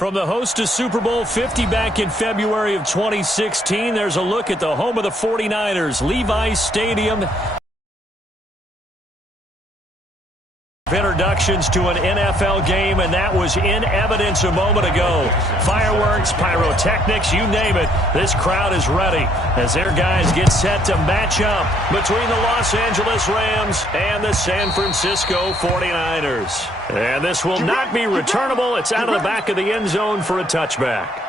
From the host to Super Bowl 50 back in February of 2016, there's a look at the home of the 49ers, Levi's Stadium. Introductions to an NFL game, and that was in evidence a moment ago. Fireworks, pyrotechnics, you name it. This crowd is ready as their guys get set to match up between the Los Angeles Rams and the San Francisco 49ers. And this will not be returnable. It's out of the back of the end zone for a touchback.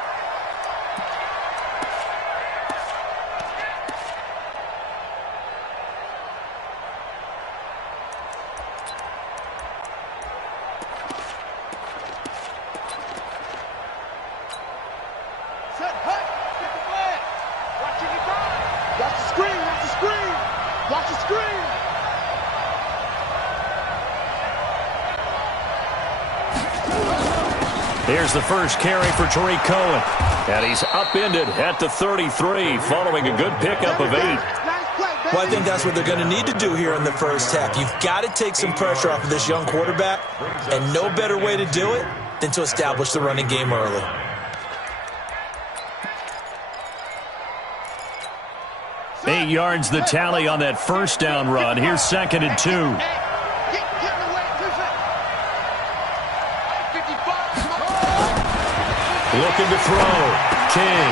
Here's the first carry for Tariq Cohen. And he's upended at the 33 following a good pickup of 8. Well, I think that's what they're going to need to do here in the first half. You've got to take some pressure off of this young quarterback, and no better way to do it than to establish the running game early. Eight yards the tally on that first down run. Here's 2nd and 2. Looking to throw. King.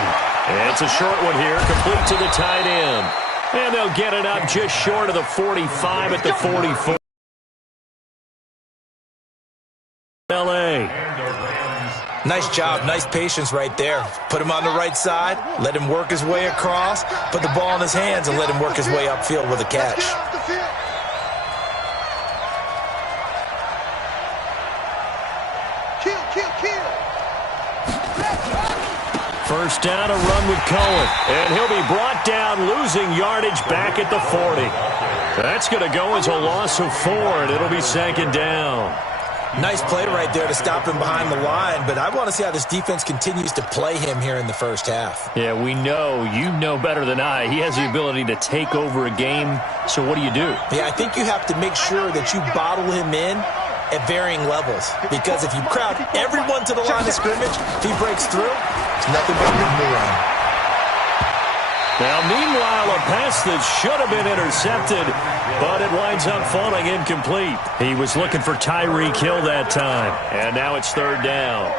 It's a short one here, complete to the tight end. And they'll get it up just short of the 45 at the 44. L.A. Nice job, nice patience right there. Put him on the right side, let him work his way across, put the ball in his hands and let him work his way upfield with a catch. First down, a run with Cohen. And he'll be brought down, losing yardage back at the 40. That's going to go as a loss of 4, and it'll be 2nd down. Nice play right there to stop him behind the line, but I want to see how this defense continues to play him here in the first half. Yeah, we know. You know better than I. He has the ability to take over a game, so what do you do? Yeah, I think you have to make sure that you bottle him in at varying levels, because if you crowd everyone to the line of scrimmage, if he breaks through, it's nothing but room to run. Now, meanwhile, a pass that should have been intercepted, but it winds up falling incomplete. He was looking for Tyreek Hill that time, and now it's 3rd down.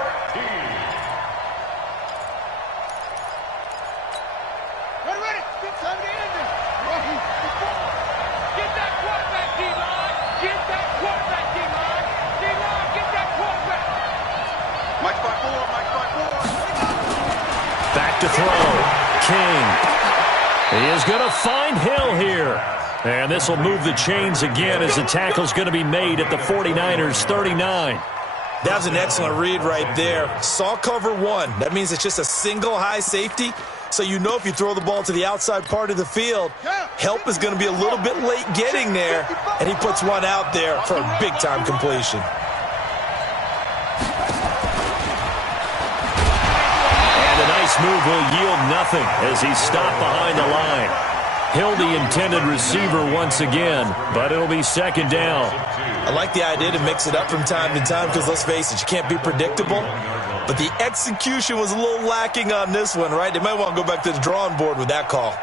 Back to throw. King. He is going to find Hill here. And this will move the chains again as the tackle's going to be made at the 49ers 39. That was an excellent read right there. Saw cover 1. That means it's just a single high safety. So you know if you throw the ball to the outside part of the field, help is going to be a little bit late getting there. And he puts one out there for a big-time completion. Move will yield nothing as he's stopped behind the line. Hill the intended receiver once again, but it'll be 2nd down. I like the idea to mix it up from time to time because, let's face it, you can't be predictable. But the execution was a little lacking on this one, right? They might want to go back to the drawing board with that call.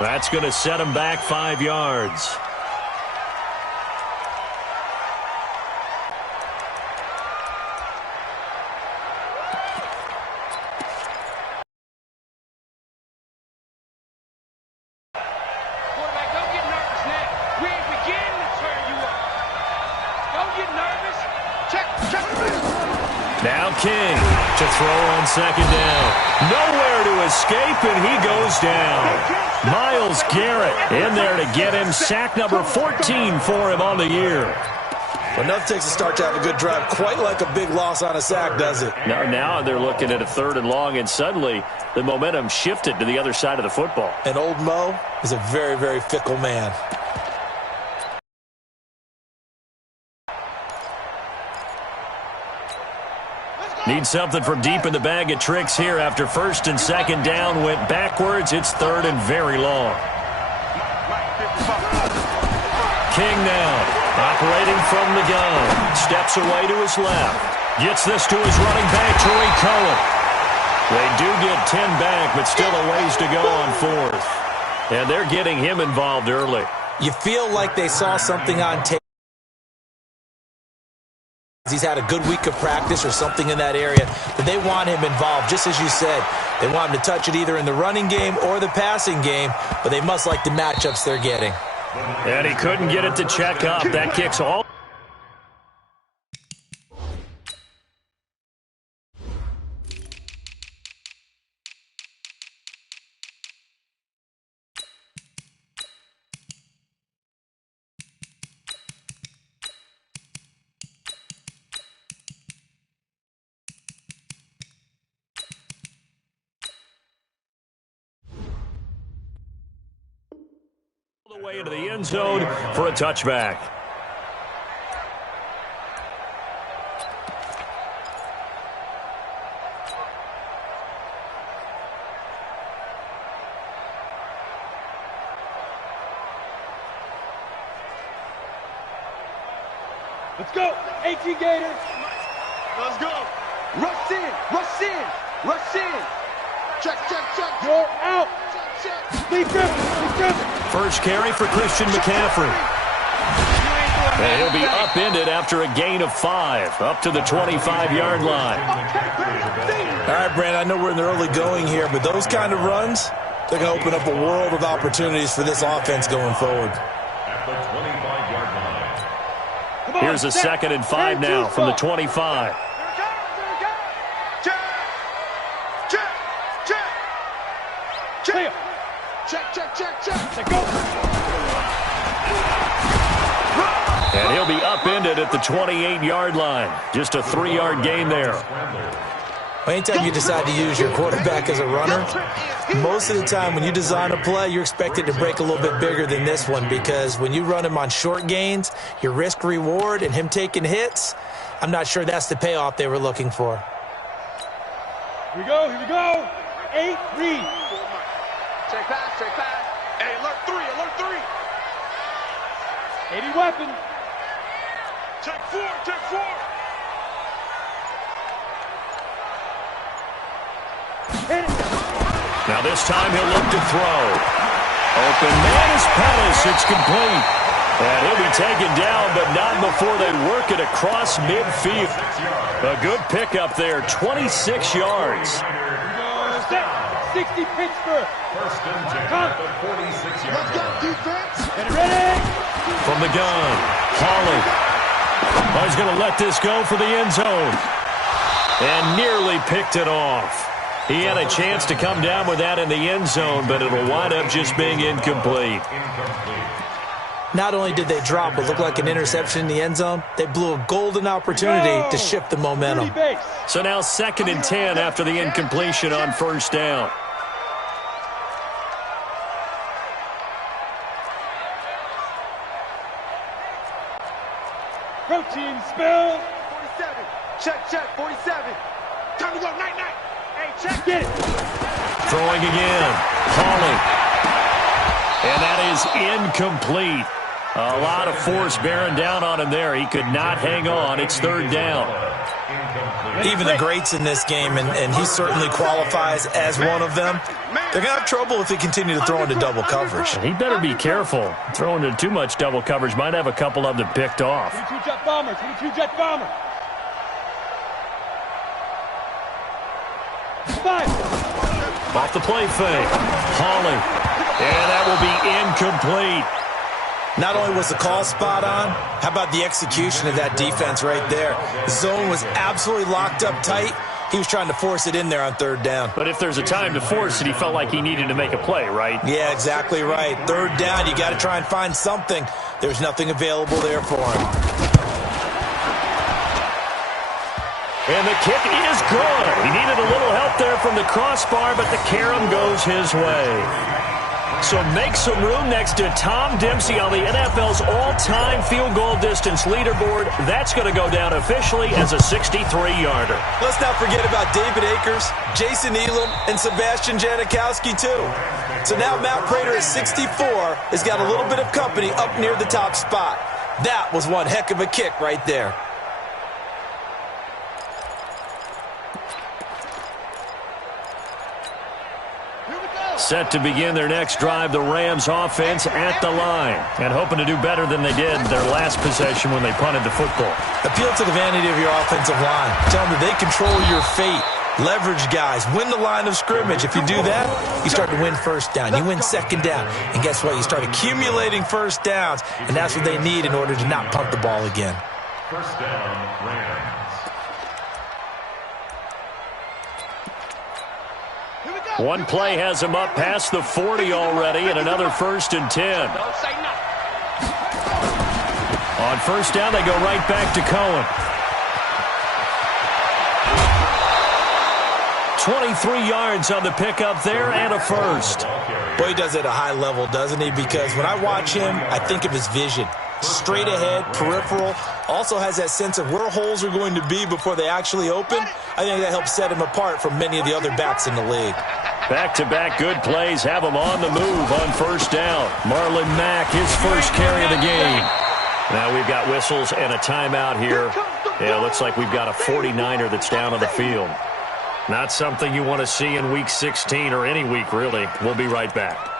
That's going to set him back 5 yards. Now Now King to throw on second down. Nowhere to escape, and he goes down. Myles Garrett in there to get him. Sack number 14 for him on the year. Well, nothing takes a start to have a good drive, quite like a big loss on a sack, does it? Now they're looking at a 3rd and long, and suddenly the momentum shifted to the other side of the football. And old Mo is a very, very fickle man. Need something from deep in the bag of tricks here after 1st and 2nd down went backwards. It's 3rd and very long. King now. Operating from the gun. Steps away to his left. Gets this to his running back, Tariq Cohen. They do get 10 back, but still a ways to go on 4th. And they're getting him involved early. You feel like they saw something on tape. He's had a good week of practice or something in that area, but they want him involved, just as you said. They want him to touch it either in the running game or the passing game, but they must like the matchups they're getting. And he couldn't get it to check up. That kicks all. Way into the end zone for a touchback. Let's go, AT Gators. Let's go. Rush in, rush in, rush in. Check, check, check. You're out. Lead Griffin. First carry for Christian McCaffrey. And he'll be upended after a gain of 5, up to the 25-yard line. All right, Brandon, I know we're in the early going here, but those kind of runs, they're going to open up a world of opportunities for this offense going forward. Here's a 2nd and 5 now from the 25. Check, go. And he'll be upended at the 28-yard line. Just a 3-yard gain there. Anytime you decide to use your quarterback as a runner, most of the time when you design a play, you're expected to break a little bit bigger than this one, because when you run him on short gains, your risk-reward and him taking hits, I'm not sure that's the payoff they were looking for. Here we go, here we go. 8, read. Check pass, check pass. Hey, alert 3, alert 3. 80 weapon. Check 4, check 4. Hit it. Now this time he'll look to throw. Open man is Pettis. It's complete. And he'll be taken down, but not before they work it across midfield. A good pickup there, 26 yards. 60 Pittsburgh. First and 10 at the 46-yard line. Let's go, defense. Get ready. From the gun, Hawley. Oh, he's going to let this go for the end zone. And nearly picked it off. He had a chance to come down with that in the end zone, but it'll wind up just being incomplete. Not only did they drop what looked like an interception in the end zone, they blew a golden opportunity to shift the momentum. So now 2nd and 10 after the incompletion on 1st down. Protein spill. 47. Check, 47. Time to go, night. Hey, check it. Throwing again. Hawley. And that is incomplete. A lot of force bearing down on him there. He could not hang on. It's 3rd down. Even the greats in this game, and he certainly qualifies as one of them, they're going to have trouble if they continue to throw into double coverage. He better be careful. Throwing into too much double coverage might have a couple of them picked off. 22 jet bomber, 22 jet bomber. 5. Off the play fake. Hawley. And that will be incomplete. Not only was the call spot on, how about the execution of that defense right there? The zone was absolutely locked up tight. He was trying to force it in there on third down. But if there's a time to force it, he felt like he needed to make a play, right? Yeah, exactly right. Third down, you got to try and find something. There's nothing available there for him. And the kick is good. He needed a little help there from the crossbar, but the carom goes his way. So make some room next to Tom Dempsey on the NFL's all-time field goal distance leaderboard. That's going to go down officially as a 63-yarder. Let's not forget about David Akers, Jason Elam, and Sebastian Janikowski, too. So now Matt Prater at 64 has got a little bit of company up near the top spot. That was one heck of a kick right there. Set to begin their next drive, the Rams offense at the line. And hoping to do better than they did their last possession when they punted the football. Appeal to the vanity of your offensive line. Tell them that they control your fate. Leverage guys. Win the line of scrimmage. If you do that, you start to win first down. You win second down. And guess what? You start accumulating first downs. And that's what they need in order to not punt the ball again. First down, Rams. One play has him up past the 40 already, and another 1st and 10. On first down, they go right back to Cohen. 23 yards on the pickup there and a first. Boy, he does it at a high level, doesn't he? Because when I watch him, I think of his vision. Straight ahead, peripheral, also has that sense of where holes are going to be before they actually open. I think that helps set him apart from many of the other backs in the league. Back-to-back good plays have him on the move on first down. Marlon Mack, his first carry of the game. Now we've got whistles and a timeout here. Yeah, looks like we've got a 49er that's down on the field. Not something you want to see in Week 16 or any week, really. We'll be right back.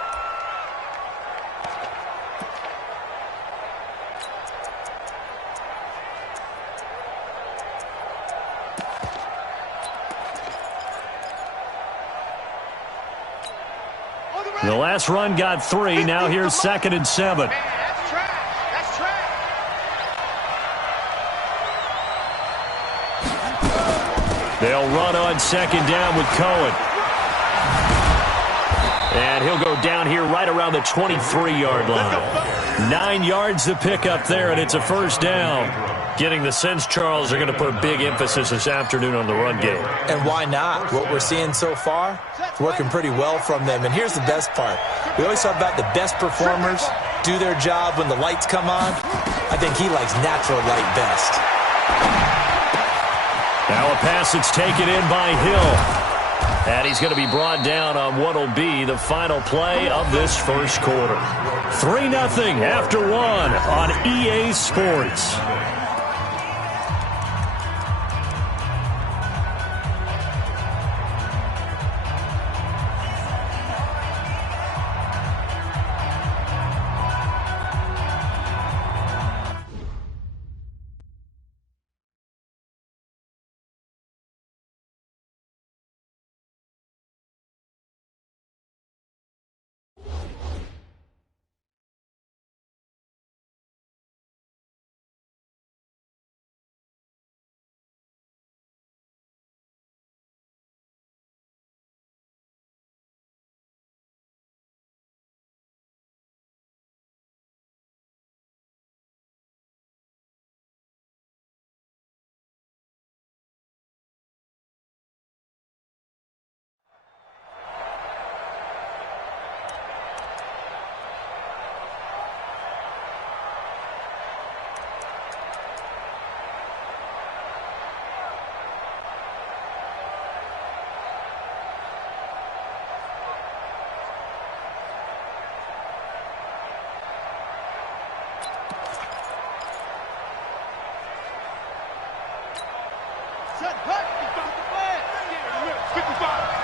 The last run got 3. Now here's 2nd and 7. That's trash. That's trash. They'll run on 2nd down with Cohen. And he'll go down here right around the 23-yard line. 9 yards to pick up there, and it's a first down. Getting the sense, Charles, they're going to put big emphasis this afternoon on the run game. And why not? What we're seeing so far, it's working pretty well from them. And here's the best part. We always talk about the best performers do their job when the lights come on. I think he likes natural light best. Now a pass that's taken in by Hill. And he's going to be brought down on what will be the final play of this first quarter. 3-0 after 1 on EA Sports.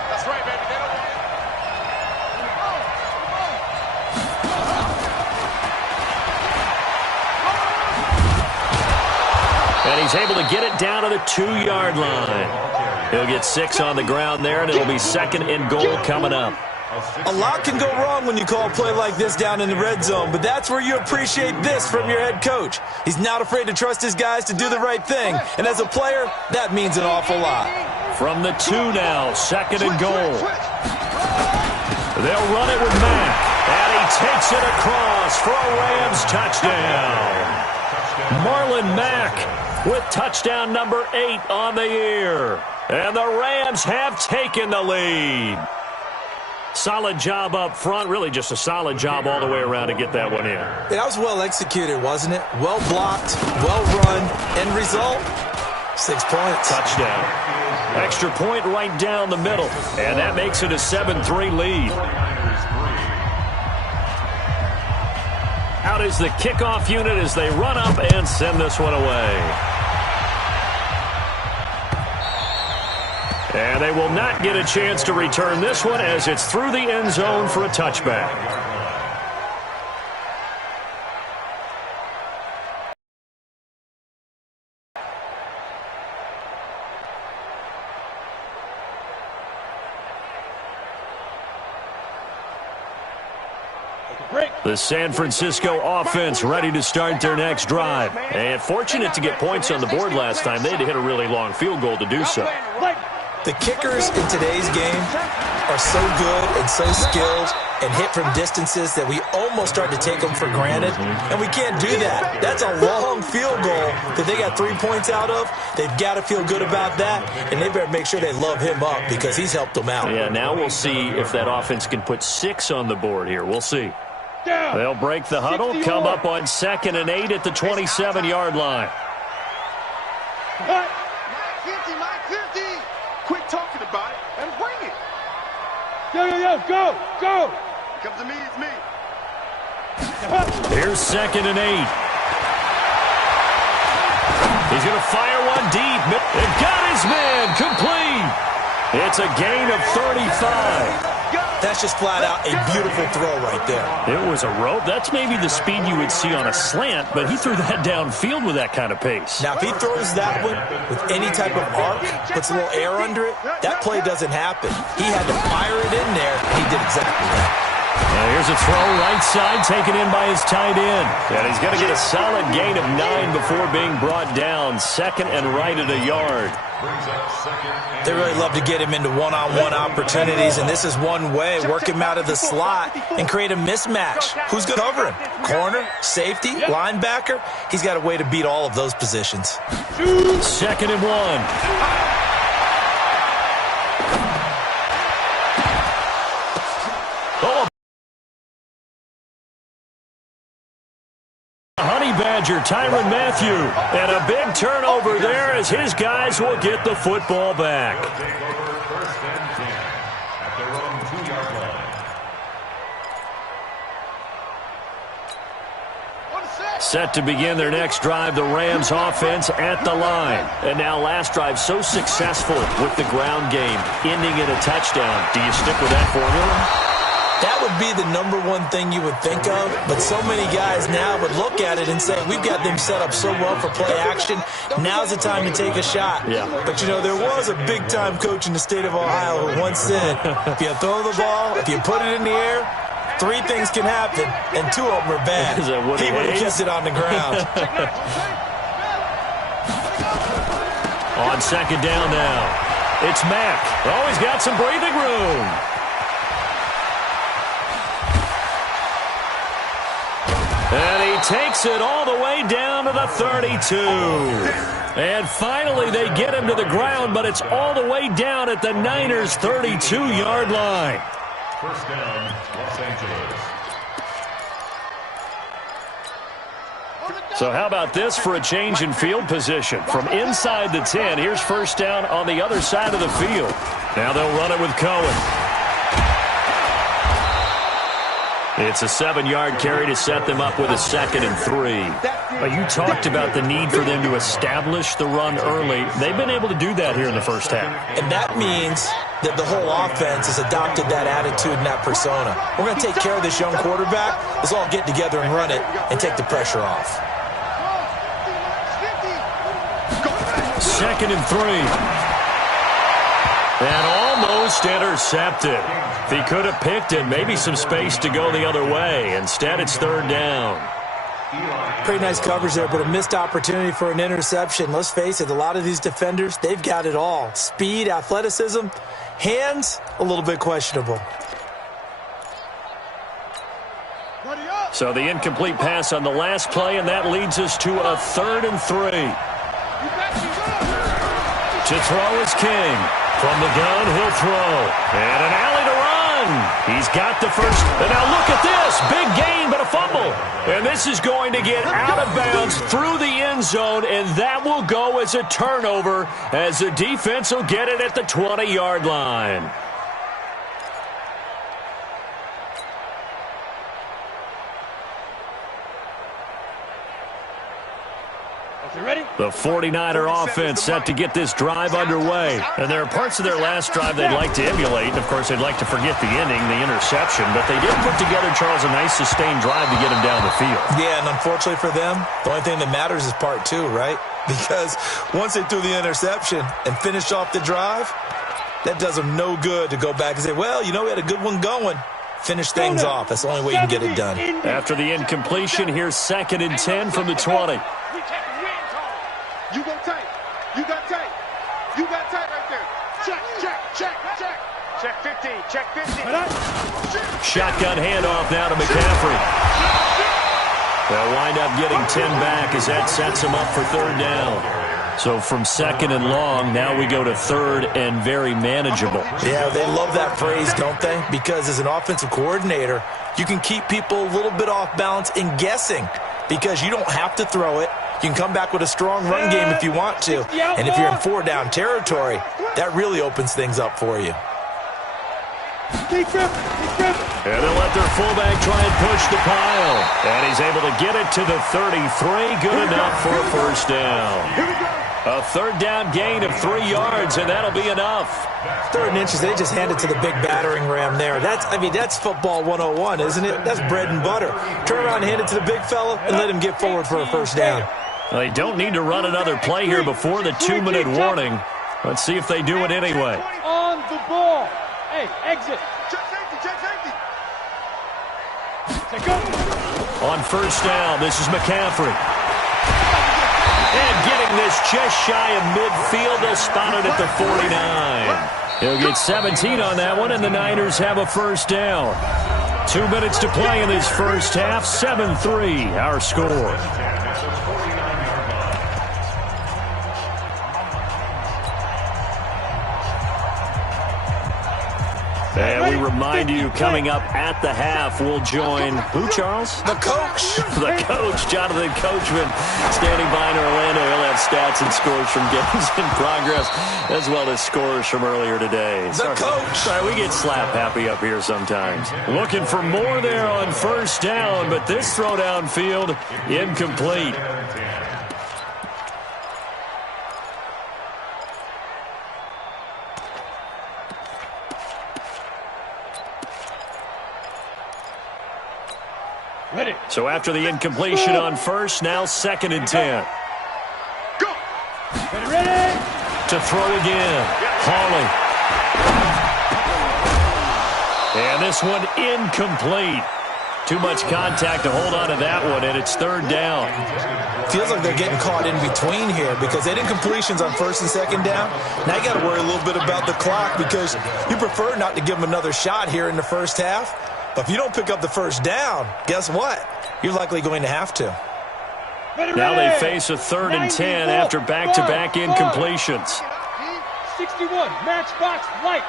That's right, baby. They don't want it. And he's able to get it down to the 2-yard line. He'll get 6 on the ground there, and it'll be 2nd and goal coming up. A lot can go wrong when you call a play like this down in the red zone, but that's where you appreciate this from your head coach. He's not afraid to trust his guys to do the right thing, and as a player, that means an awful lot. From the 2 now, 2nd and goal. They'll run it with Mack, and he takes it across for a Rams touchdown. Marlon Mack with touchdown number 8 on the year, and the Rams have taken the lead. Solid job up front, really just a solid job all the way around to get that one in. That was well executed, wasn't it? Well blocked, well run, end result, 6 points. Touchdown. Extra point right down the middle, and that makes it a 7-3 lead. Out is the kickoff unit as they run up and send this one away. And they will not get a chance to return this one as it's through the end zone for a touchback. The San Francisco offense ready to start their next drive. And fortunate to get points on the board last time. They had to hit a really long field goal to do so. The kickers in today's game are so good and so skilled and hit from distances that we almost start to take them for granted, and we can't do that. That's a long field goal that they got 3 points out of. They've got to feel good about that, and they better make sure they love him up because he's helped them out. Yeah, now we'll see if that offense can put 6 on the board here. We'll see. They'll break the huddle, come up on 2nd and 8 at the 27-yard line. Mike 50. Quit talking about it and bring it. Yo, go. Come to me, it's me. Here's 2nd and 8. He's going to fire one deep. It got his man complete. It's a gain of 35. That's just flat out a beautiful throw right there. It was a rope. That's maybe the speed you would see on a slant, but he threw that downfield with that kind of pace. Now, if he throws that one with any type of arc, puts a little air under it, that play doesn't happen. He had to fire it in there. He did exactly that. Here's a throw right side taken in by his tight end. And he's going to get a solid gain of 9 before being brought down. 2nd and right at a yard. They really love to get him into one-on-one opportunities, and this is one way. Work him out of the slot and create a mismatch. Who's going to cover him? Corner, safety, linebacker? He's got a way to beat all of those positions. 2nd and 1. Badger Tyrann Mathieu, and a big turnover there as his guys will get the football back. Set to begin their next drive, the Rams offense at the line. And now last drive so successful with the ground game, ending in a touchdown. Do you stick with that formula? That would be the number one thing you would think of, but so many guys now would look at it and say, we've got them set up so well for play action, now's the time to take a shot. Yeah. But, you know, there was a big-time coach in the state of Ohio who once said, if you throw the ball, if you put it in the air, 3 things can happen, and 2 of them are bad. He would have kept it on the ground. On 2nd down now, it's Mack. Oh, he's got some breathing room. And he takes it all the way down to the 32. And finally they get him to the ground, but it's all the way down at the Niners' 32-yard line. First down, Los Angeles. So how about this for a change in field position? From inside the 10, here's first down on the other side of the field. Now they'll run it with Cohen. It's a 7-yard carry to set them up with a 2nd and 3. You talked about the need for them to establish the run early. They've been able to do that here in the first half. And that means that the whole offense has adopted that attitude and that persona. We're going to take care of this young quarterback. Let's all get together and run it and take the pressure off. 2nd and 3. And almost Almost intercepted. If he could have picked it, maybe some space to go the other way. Instead, it's third down. Pretty nice coverage there, but a missed opportunity for an interception. Let's face it, a lot of these defenders, they've got it all. Speed, athleticism, hands, a little bit questionable. So the incomplete pass on the last play, and that leads us to a 3rd and 3. To throw is King. From the gun, he'll throw. And an alley to run. He's got the first. And now look at this. Big gain, but a fumble. And this is going to get out of bounds through the end zone, and that will go as a turnover as the defense will get it at the 20-yard line. The 49er offense set to get this drive underway. And there are parts of their last drive they'd like to emulate. And, of course, they'd like to forget the inning, the interception. But they did put together, Charles, a nice sustained drive to get him down the field. Yeah, and unfortunately for them, the only thing that matters is part 2, right? Because once they threw the interception and finished off the drive, that does them no good to go back and say, well, you know, we had a good one going. Finish things off. That's the only way you can get it done. After the incompletion, here's 2nd and 10 from the 20. You go tight. You got tight. You got tight right there. Check, check, check, check. Check 50. Check 50. Shotgun handoff now to McCaffrey. They'll wind up getting 10 back as that sets them up for 3rd down. So from 2nd and long, now we go to 3rd and very manageable. Yeah, they love that phrase, don't they? Because as an offensive coordinator, you can keep people a little bit off balance and guessing because you don't have to throw it. You can come back with a strong run game if you want to. And if you're in 4-down territory, that really opens things up for you. And they'll let their fullback try and push the pile. And he's able to get it to the 33. Good enough for a 1st down. A 3rd down gain of 3 yards, and that'll be enough. 3rd and inches, they just hand it to the big battering ram there. That's football 101, isn't it? That's bread and butter. Turn around and hand it to the big fella and let him get forward for a 1st down. Well, they don't need to run another play here before the 2-minute warning. Let's see if they do it anyway. On the ball. Hey, exit. Check safety, check safety. Take up. On 1st down, this is McCaffrey. And getting this just shy of midfield, they'll spot it at the 49. He'll get 17 on that one, and the Niners have a 1st down. 2 minutes to play in this first half. 7-3, our score. And we remind you, coming up at the half, we'll join who, Charles? The coach. The coach, Jonathan Coachman, standing by in Orlando. He'll have stats and scores from games in progress, as well as scores from earlier today. The coach. Sorry, we get slap happy up here sometimes. Looking for more there on 1st down, but this throw downfield, incomplete. So after the incompletion on 1st, now 2nd and 10. Go. Ready. To throw again. Hawley. And this one incomplete. Too much contact to hold on to that one, and it's 3rd down. Feels like they're getting caught in between here because they had incompletions on 1st and 2nd down. Now you got to worry a little bit about the clock because you prefer not to give them another shot here in the 1st half. But if you don't pick up the 1st down, guess what? You're likely going to have to. Now they face a 3rd and 10 after back-to-back incompletions. 61, matchbox lights.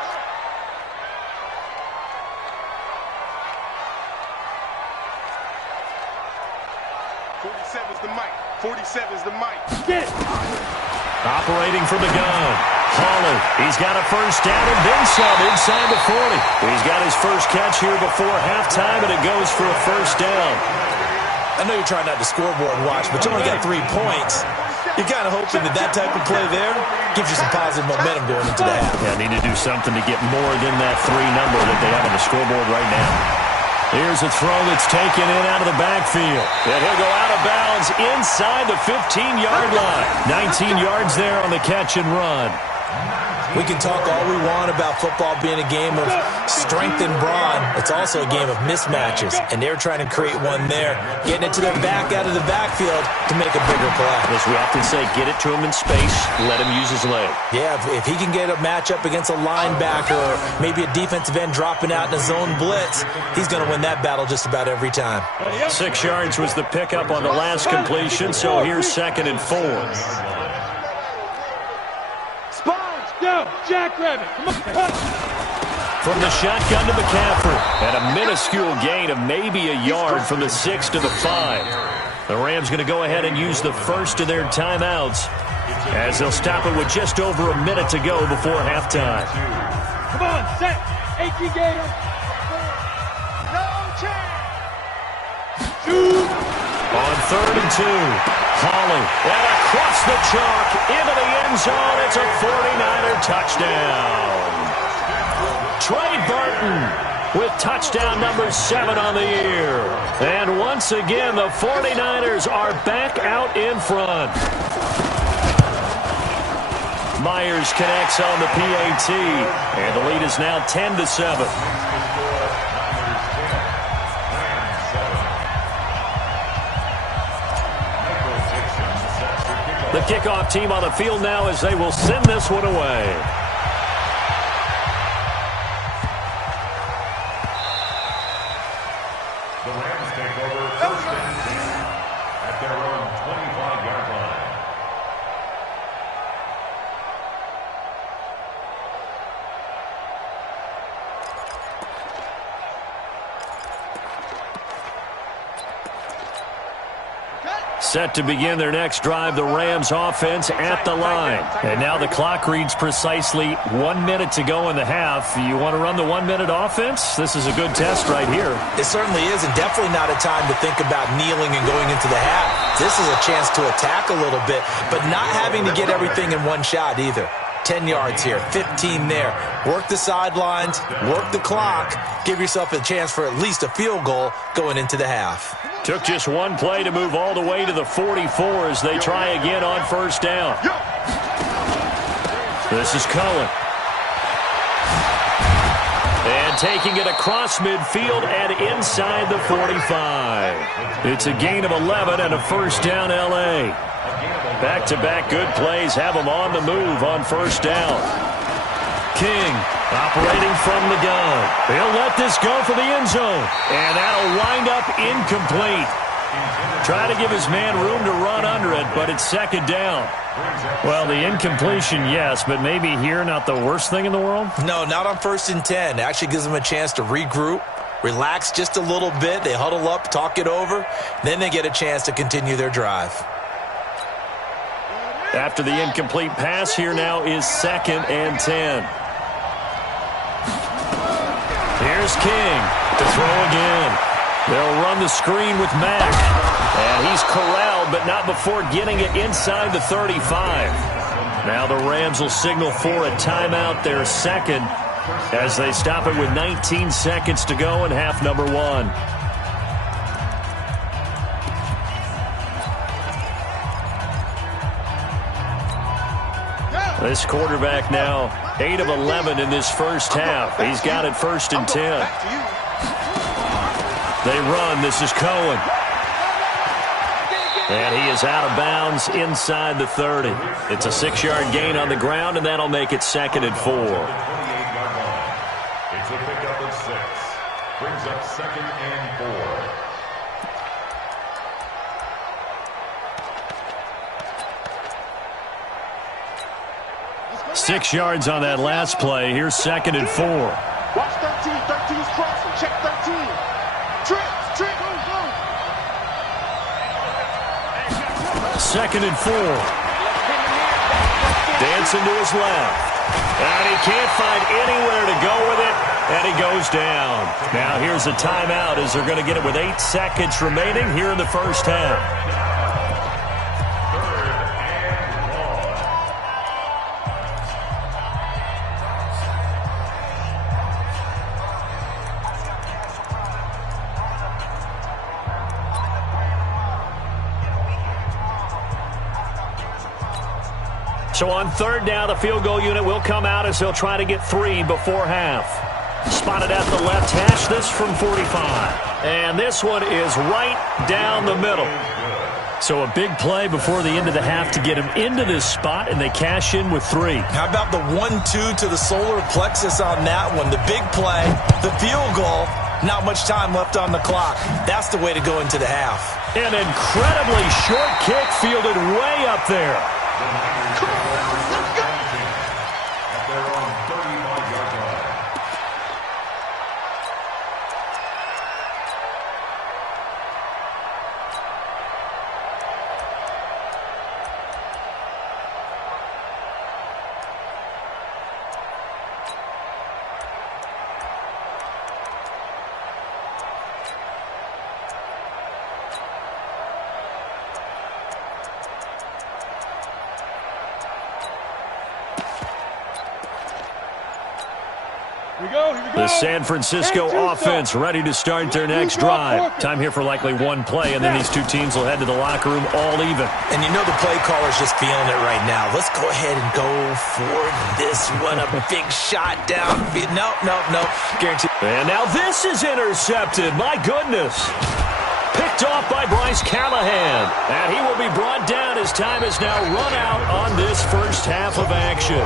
47's the mic. 47's the mic. Get it. Operating from the gun. Hawley, he's got a 1st down and then some inside the 40. He's got his first catch here before halftime, and it goes for a 1st down. I know you're trying not to scoreboard watch, but you only got 3 points. You're kind of hoping that type of play there gives you some positive momentum going into the half. Yeah, need to do something to get more than that 3 number that they have on the scoreboard right now. Here's a throw that's taken in out of the backfield. And he'll go out of bounds inside the 15-yard line. 19 yards there on the catch and run. We can talk all we want about football being a game of strength and brawn. It's also a game of mismatches, and they're trying to create one there, getting it to their back out of the backfield to make a bigger play. As we often say, get it to him in space, let him use his leg. Yeah, if he can get a matchup against a linebacker or maybe a defensive end dropping out in a zone blitz, he's going to win that battle just about every time. 6 yards was the pickup on the last completion, so here's 2nd and 4. Sponge, go, jackrabbit, come on. From the shotgun to McCaffrey, and a minuscule gain of maybe a yard from the 6 to the 5. The Rams going to go ahead and use the first of their timeouts as they'll stop it with just over a minute to go before halftime. Come on, set, 18 Gator. No chance. Shoot. On 3rd and 2, Holly, and across the chalk into the end zone. It's a 49er touchdown. Trey Burton with touchdown number 7 on the year. And once again, the 49ers are back out in front. Myers connects on the PAT, and the lead is now 10-7. The kickoff team on the field now as they will send this one away. The Rams take over 1st and 10 at their own 25-yard line. Set to begin their next drive, the Rams offense at the line. And now the clock reads precisely 1 minute to go in the half. You want to run the 1 minute offense? This is a good test right here. It certainly is, and definitely not a time to think about kneeling and going into the half. This is a chance to attack a little bit, but not having to get everything in one shot either. 10 yards here, 15 there. Work the sidelines, work the clock, give yourself a chance for at least a field goal going into the half. Took just one play to move all the way to the 44 as they try again on 1st down. This is Cohen. And taking it across midfield and inside the 45. It's a gain of 11 and a 1st down L.A. Back-to-back good plays have them on the move on 1st down. King operating from the gun. He'll let this go for the end zone. And that'll wind up incomplete. Try to give his man room to run under it, but it's 2nd down. Well, the incompletion, yes, but maybe here not the worst thing in the world? No, not on 1st and 10. It actually gives them a chance to regroup, relax just a little bit. They huddle up, talk it over. Then they get a chance to continue their drive. After the incomplete pass, here now is 2nd and 10. Here's King to throw again. They'll run the screen with Mack. And he's corralled, but not before getting it inside the 35. Now the Rams will signal for a timeout, their 2nd, as they stop it with 19 seconds to go in half number 1. This quarterback now 8 of 11 in this first half. He's got it 1st and 10. They run. This is Cohen. And he is out of bounds inside the 30. It's a 6-yard gain on the ground, and that'll make it 2nd and 4. It's a pickup of 6. Brings up 2nd and 4. 6 yards on that last play. Here's 2nd and 4. Watch 13. 13's crossing. Check 13. Trick, go. 2nd and 4. Dancing to his left. And he can't find anywhere to go with it, and he goes down. Now here's a timeout as they're going to get it with 8 seconds remaining here in the first half. So on third down, the field goal unit will come out as they'll try to get 3 before half. Spotted at the left hash, this from 45. And this one is right down the middle. So a big play before the end of the half to get him into this spot, and they cash in with 3. How about the 1-2 to the solar plexus on that one? The big play, the field goal, not much time left on the clock. That's the way to go into the half. An incredibly short kick fielded way up there. The San Francisco offense ready to start their next drive. Time here for likely one play, and then these two teams will head to the locker room all even. And you know the play caller's just feeling it right now. Let's go ahead and go for this one. A big shot down. No. Guaranteed. And now this is intercepted. My goodness. Picked off by Bryce Callahan. And he will be brought down as time is now run out on this first half of action.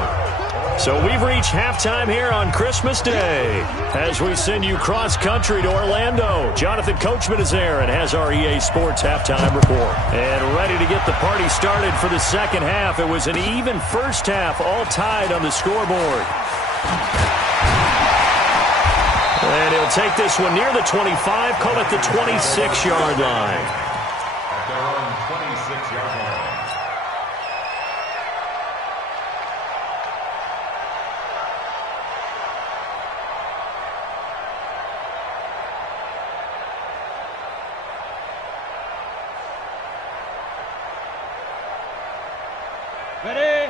So we've reached halftime here on Christmas Day as we send you cross-country to Orlando. Jonathan Coachman is there and has our EA Sports halftime report. And ready to get the party started for the second half. It was an even first half, all tied on the scoreboard. And he'll take this one near the 25, call it the 26-yard line. At their own 26-yard line.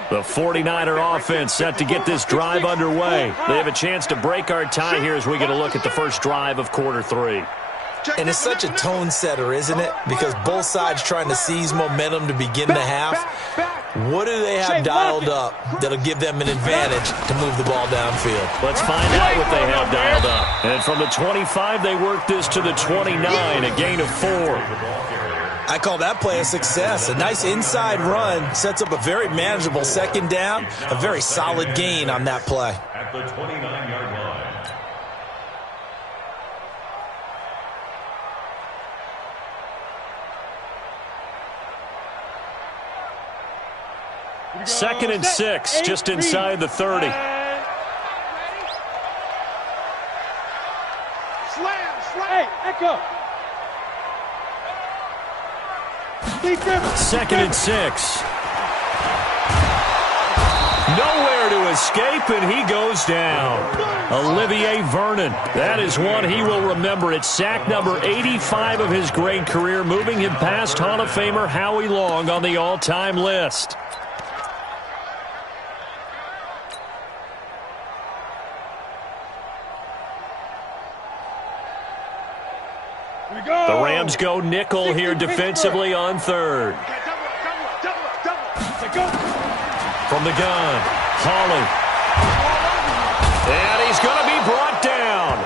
The 49er offense set to get this drive underway. They have a chance to break our tie here as we get a look at the first drive of quarter 3. And it's such a tone setter, isn't it? Because both sides trying to seize momentum to begin the half. What do they have dialed up that'll give them an advantage to move the ball downfield? Let's find out what they have dialed up. And from the 25, they work this to the 29, a gain of 4. I call that play a success. A nice inside run sets up a very manageable second down. A very solid gain on that play. At the 29-yard line. Second and 6, just inside the 30. Hey, Echo. Second and 6. Nowhere to escape, and he goes down. Olivier Vernon. That is one he will remember. It's sack number 85 of his great career, moving him past Hall of Famer Howie Long on the all-time list. The Rams go nickel here defensively on third. From the gun, Holly. And he's going to be brought down.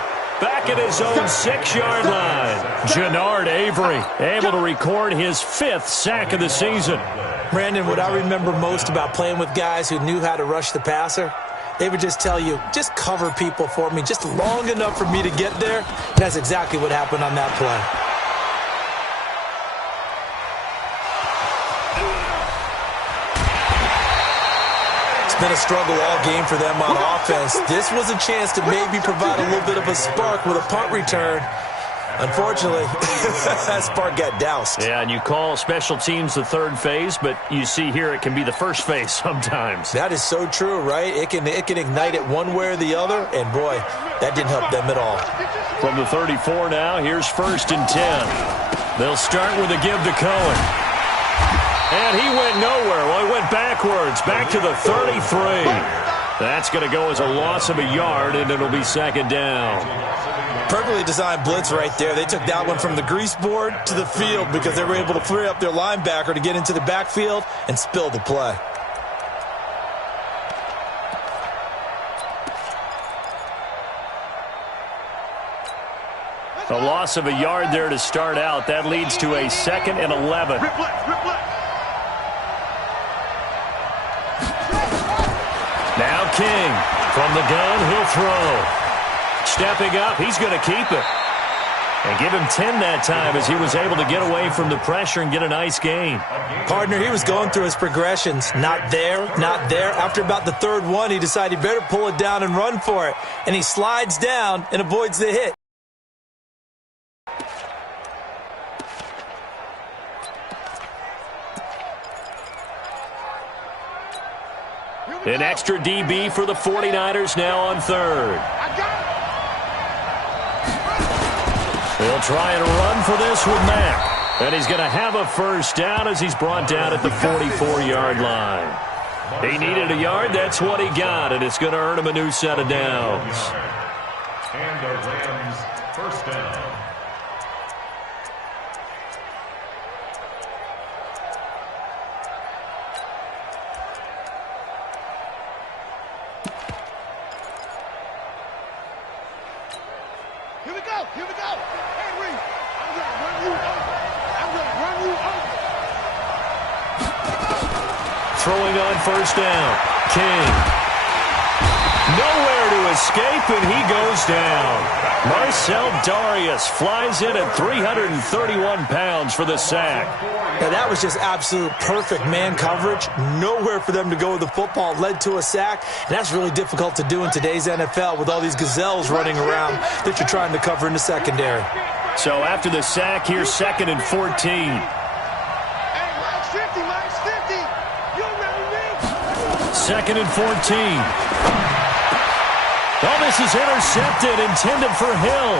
Back at his own 6-yard line. Jannard Avery able to record his 5th sack of the season. Brandon, what I remember most about playing with guys who knew how to rush the passer, they would just tell you, just cover people for me, just long enough for me to get there. That's exactly what happened on that play. It's been a struggle all game for them on offense. This was a chance to maybe provide a little bit of a spark with a punt return. Unfortunately, that spark got doused. Yeah, and you call special teams the third phase, but you see here it can be the first phase sometimes. That is so true, right? It can ignite it one way or the other, and boy, that didn't help them at all. From the 34 now, here's 1st and 10. They'll start with a give to Cohen. And he went nowhere. Well, he went backwards, back to the 33. That's going to go as a loss of a yard, and it'll be 2nd down. Perfectly designed blitz right there. They took that one from the grease board to the field because they were able to free up their linebacker to get into the backfield and spill the play. A loss of a yard there to start out. That leads to a 2nd and 11. Now King. From the gun, he'll throw. Stepping up, he's going to keep it. And give him 10 that time as he was able to get away from the pressure and get a nice gain. Partner, he was going through his progressions. Not there, not there. After about the 3rd one, he decided he better pull it down and run for it. And he slides down and avoids the hit. An extra DB for the 49ers now on 3rd. He'll try and run for this with Mack. And he's going to have a first down as he's brought down at the 44-yard line. He needed a yard. That's what he got, and it's going to earn him a new set of downs. And the Rams first down. Here we go. Henry, I'm going to run you over. I'm going to run you over. Throwing on first down. King. Nowhere to escape, and he goes down. Marcel Darius flies in at 331 pounds for the sack. Now, that was just absolute perfect man coverage. Nowhere for them to go with the football. Led to a sack, and that's really difficult to do in today's NFL with all these gazelles running around that you're trying to cover in the secondary. So after the sack, here's 2nd and 14. Hey, Mike's 50, Mike's 50. You remember me? 2nd and 14. Oh, this is intercepted, intended for Hill.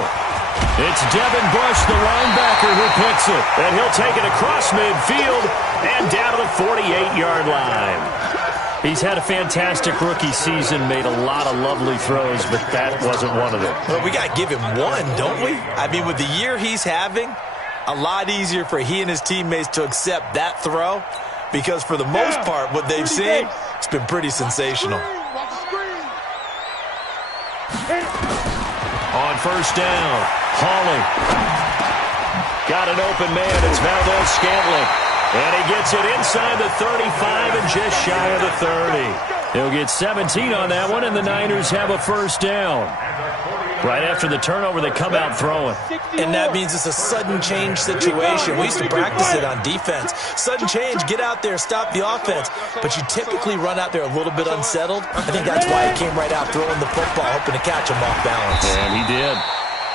It's Devin Bush, the linebacker, who picks it. And he'll take it across midfield and down to the 48-yard line. He's had a fantastic rookie season, made a lot of lovely throws, but that wasn't one of them. Well, we got to give him one, don't we? I mean, with the year he's having, a lot easier for he and his teammates to accept that throw because for the most part, what they've seen, it's been pretty sensational. On first down, Hawley. Got an open man. It's Valdez-Scantling. And he gets it inside the 35 and just shy of the 30. He'll get 17 on that one, and the Niners have a first down. Right after the turnover, they come out throwing. And that means it's a sudden change situation. We used to practice it on defense. Sudden change, get out there, stop the offense. But you typically run out there a little bit unsettled. I think that's why he came right out throwing the football, hoping to catch him off balance. And he did.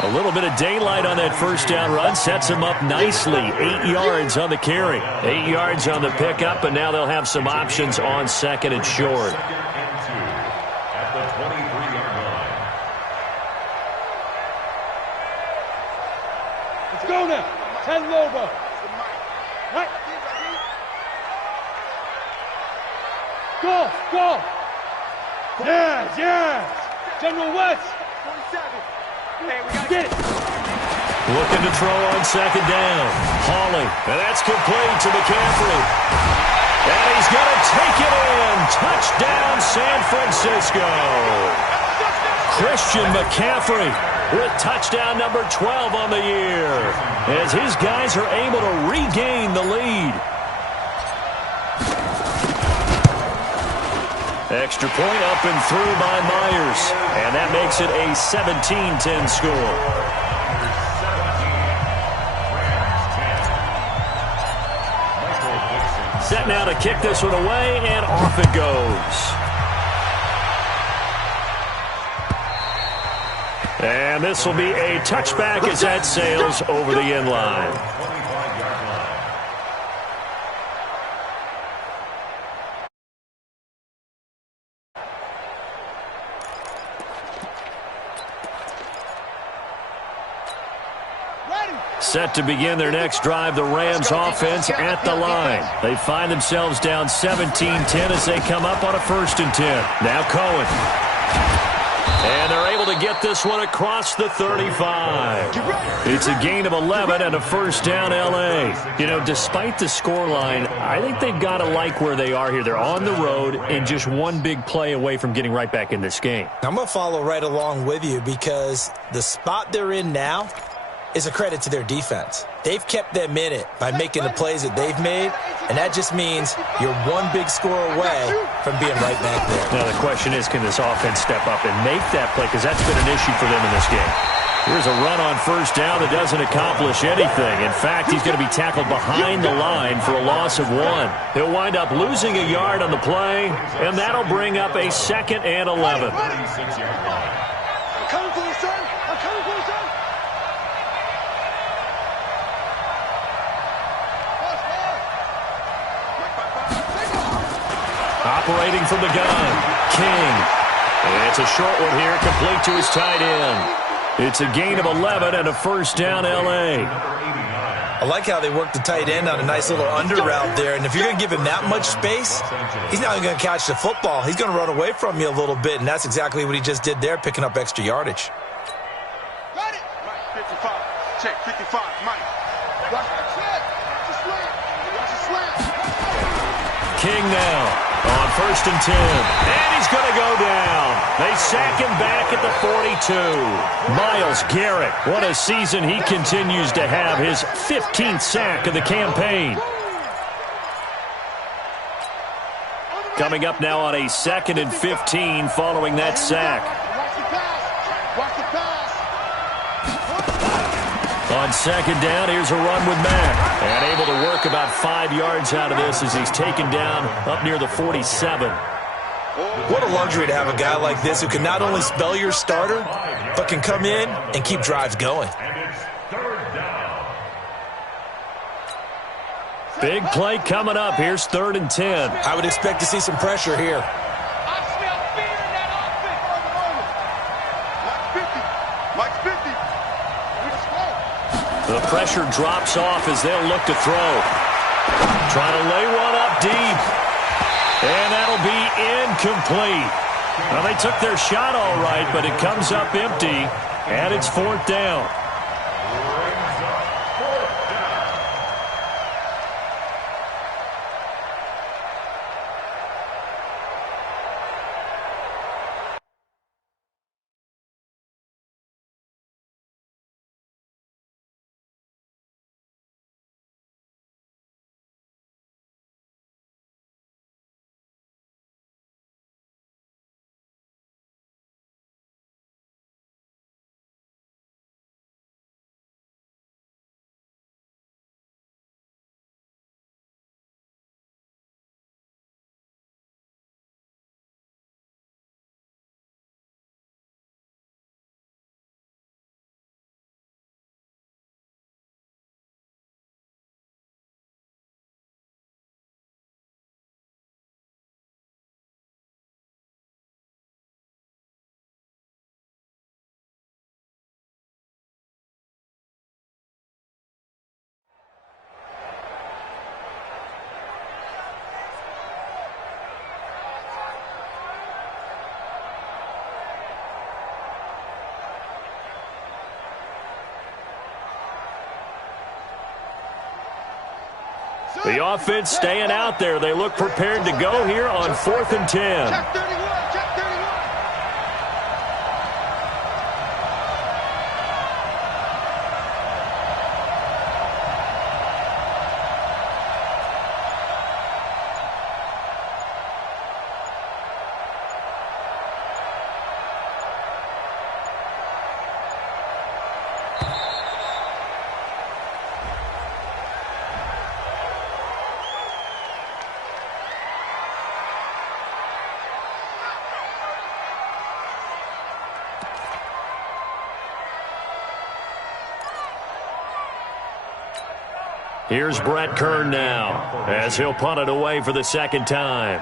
A little bit of daylight on that first down run sets him up nicely. 8 yards on the carry. 8 yards on the pickup, and now they'll have some options on 2nd and short. At the 23-yard line. Let's go now. 10 Lobo. Right. Go. Yes. General West. 47. Hey, we got to get it. Looking to throw on 2nd down. Hawley. And that's complete to McCaffrey. And he's going to take it in. Touchdown, San Francisco. Christian McCaffrey with touchdown number 12 on the year as his guys are able to regain the lead. Extra point up and through by Myers. And that makes it a 17-10 score. Set now to kick this one away, and off it goes. And this will be a touchback as that sails over the end line. Set to begin their next drive, the Rams offense at the line. They find themselves down 17-10 as they come up on a 1st and 10. Now Cohen. And they're able to get this one across the 35. It's a gain of 11 and a first down L.A. You know, despite the scoreline, I think they've got to like where they are here. They're on the road and just one big play away from getting right back in this game. I'm going to follow right along with you because the spot they're in now, is a credit to their defense. They've kept them in it by making the plays that they've made, and that just means you're one big score away from being right back there. Now the question is, can this offense step up and make that play? Because that's been an issue for them in this game. Here's a run on first down that doesn't accomplish anything. In fact, he's going to be tackled behind the line for a loss of 1. He'll wind up losing a yard on the play, and that'll bring up a 2nd and 11. Operating from the gun, King. It's a short one here, complete to his tight end. It's a gain of 11 and a first down, L.A. I like how they work the tight end on a nice little under route there. And if you're going to give him that much space, he's not even going to catch the football. He's going to run away from you a little bit, and that's exactly what he just did there, picking up extra yardage. Got it. Mike, 55. Check, 55. Mike. Watch the slant. Watch the slant. King now on 1st and 10. And he's going to go down. They sack him back at the 42. Myles Garrett, what a season he continues to have. His 15th sack of the campaign. Coming up now on a 2nd and 15 following that sack. Watch the pass. Watch the pass. On 2nd down, here's a run with Mack. And able to work about 5 yards out of this as he's taken down up near the 47. What a luxury to have a guy like this who can not only spell your starter, but can come in and keep drives going. Big play coming up. Here's 3rd and 10. I would expect to see some pressure here. I smell fear in that offense. Mike's 50. Mike's 50. The pressure drops off as they'll look to throw. Trying to lay one up deep. And that'll be incomplete. Well, they took their shot all right, but it comes up empty, and it's 4th down. The offense staying out there. They look prepared to go here on 4th and 10. Check 31. Check 31. Here's Brett Kern now as he'll punt it away for the 2nd time.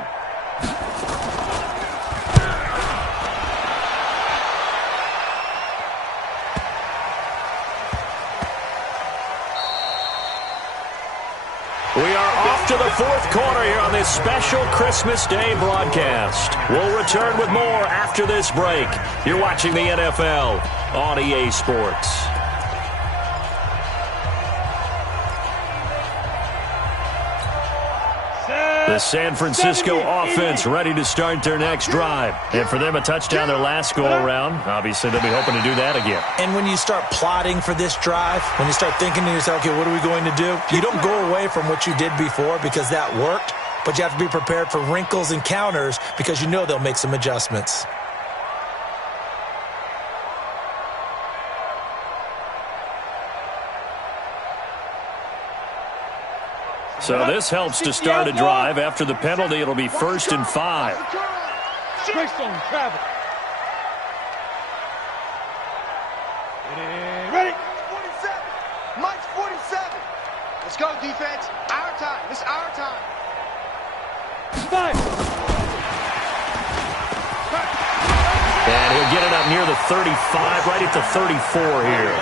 We are off to the 4th quarter here on this special Christmas Day broadcast. We'll return with more after this break. You're watching the NFL on EA Sports. The San Francisco offense ready to start their next drive. And for them, a touchdown their last go-around. Obviously, they'll be hoping to do that again. And when you start plotting for this drive, when you start thinking to yourself, okay, what are we going to do? You don't go away from what you did before because that worked, but you have to be prepared for wrinkles and counters because you know they'll make some adjustments. So this helps to start a drive. After the penalty, it'll be 1st and 5. Straight on travel. Ready? 47. Mike's 47. Let's go, defense. Our time. It's our time. 5. And he'll get it up near the 35, right at the 34 here.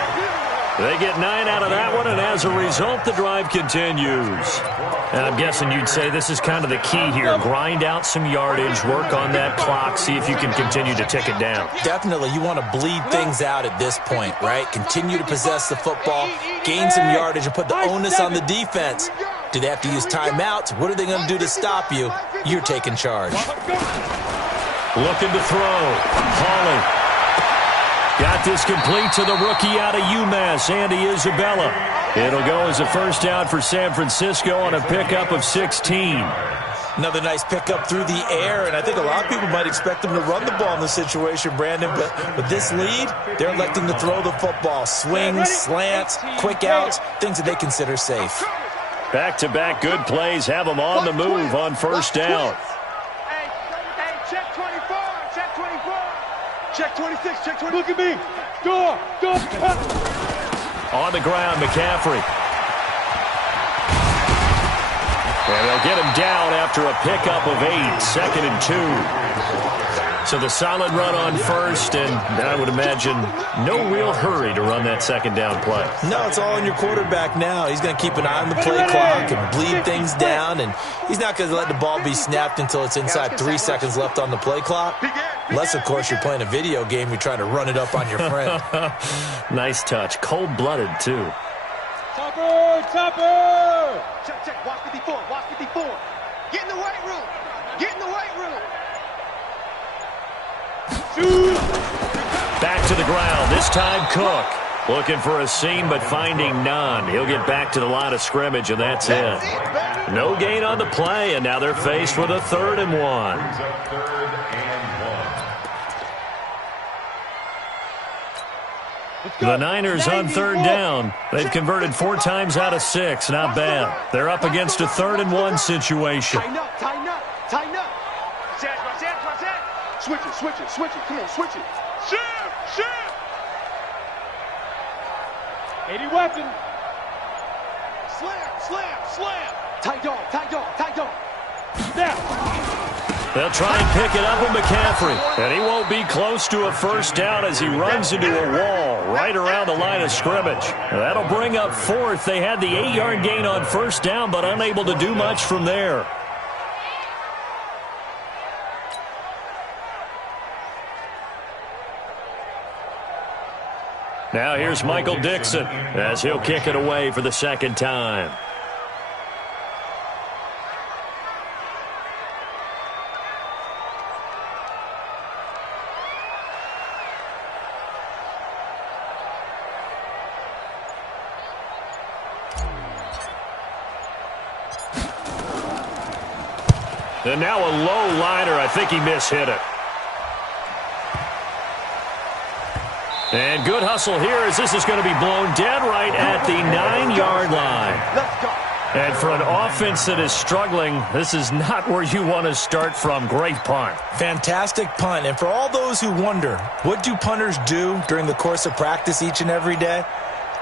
They get 9 out of that one, and as a result, the drive continues. And I'm guessing you'd say this is kind of the key here. Grind out some yardage, work on that clock, see if you can continue to tick it down. Definitely, you want to bleed things out at this point, right? Continue to possess the football, gain some yardage, and put the onus on the defense. Do they have to use timeouts? What are they going to do to stop you? You're taking charge. Looking to throw. Hawley. Got this complete to the rookie out of UMass, Andy Isabella. It'll go as a first down for San Francisco on a pickup of 16. Another nice pickup through the air, and I think a lot of people might expect them to run the ball in this situation, Brandon, but with this lead, they're electing to throw the football. Swings, slants, quick outs, things that they consider safe. Back-to-back good plays have them on the move on first down. Hey, check 24, check 24. Check 26, check 20. Look at me. Door. On the ground, McCaffrey. And they'll get him down after a pickup of 8, 2nd and 2. So the solid run on first, and I would imagine no real hurry to run that second down play. No, it's all on your quarterback now. He's going to keep an eye on the play clock and bleed things down, and he's not going to let the ball be snapped until it's inside 3 seconds left on the play clock. Unless, of course, you're playing a video game, you're trying to run it up on your friend. Nice touch. Cold-blooded, too. Topper! Check. Watch 54. Watch 54. Get in the weight room. Get in the weight room. Shoot! Back to the ground. This time, Cook. Looking for a seam, but finding none. He'll get back to the line of scrimmage, and that's it. No gain on the play, and now they're faced with a 3rd and 1. The Niners on 3rd down. They've converted 4 times out of 6. Not bad. They're up against a 3rd and 1 situation. Tighten up. Switch it. Come on, switch it. Shift. 80 weapon. Slam. Tight dog. Now. They'll try and pick it up with McCaffrey. And he won't be close to a first down as he runs into a wall right around the line of scrimmage. That'll bring up 4th. They had the 8-yard gain on first down, but unable to do much from there. Now here's Michael Dixon as he'll kick it away for the 2nd time. And now a low liner. I think he mishit it. And good hustle here as this is going to be blown dead right at the 9-yard line. Let's go. And for an offense that is struggling, this is not where you want to start from. Great punt. Fantastic punt. And for all those who wonder, what do punters do during the course of practice each and every day?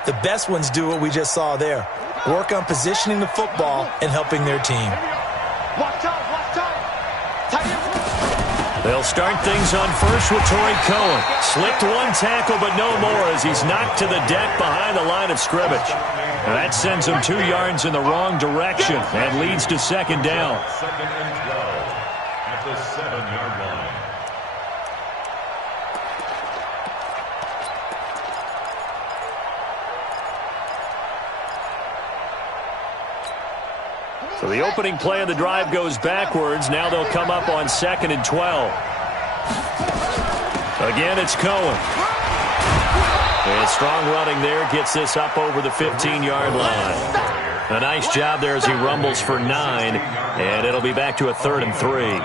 The best ones do what we just saw there. Work on positioning the football and helping their team. Watch out. They'll start things on first with Torrey Cohen. Slipped one tackle, but no more as he's knocked to the deck behind the line of scrimmage. And that sends him 2 yards in the wrong direction and leads to 2nd down. 2nd and 12 at the 7-yard line. So the opening play of the drive goes backwards. Now they'll come up on 2nd and 12. Again, it's Cohen. And strong running there gets this up over the 15-yard line. A nice job there as he rumbles for 9, and it'll be back to a 3rd and 3.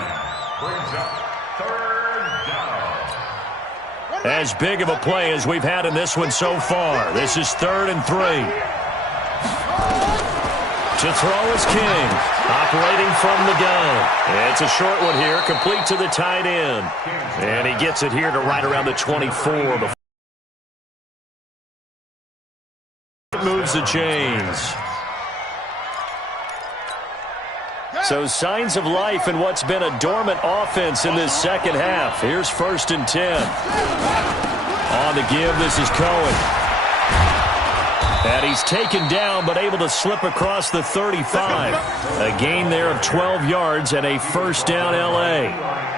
As big of a play as we've had in this one so far. This is 3rd and 3. To throw is King, operating from the gun. It's a short one here, complete to the tight end. And he gets it here to right around the 24. Before it moves the chains. So signs of life in what's been a dormant offense in this second half. Here's 1st and 10. On the give, this is Cohen. And he's taken down but able to slip across the 35. A gain there of 12 yards and a 1st down L.A.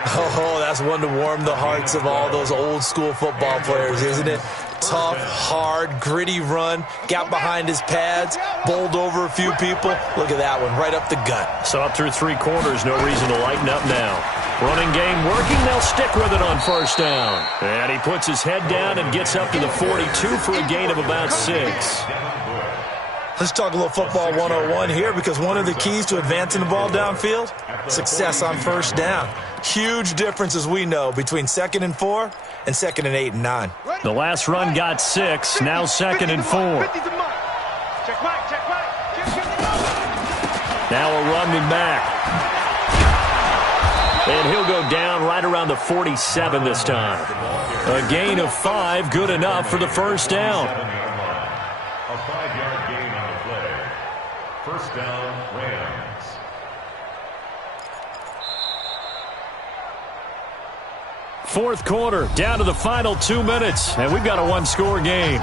Oh, that's one to warm the hearts of all those old-school football players, isn't it? Tough, hard, gritty run. Got behind his pads, bowled over a few people. Look at that one, right up the gut. So up through 3 quarters, no reason to lighten up now. Running game working, they'll stick with it on 1st down. And he puts his head down and gets up to the 42 for a gain of about 6. Let's talk a little football 101 here, because one of the keys to advancing the ball downfield, success on 1st down. Huge difference, as we know, between 2nd and 4 and 2nd and 8 and 9. The last run got 6, now 2nd and 4. Now a run back. And he'll go down right around the 47 this time. A gain of 5, good enough for the 1st down. A 5-yard gain on the play. 1st down, Rams. Fourth quarter, down to the final 2 minutes, and we've got a 1-score game.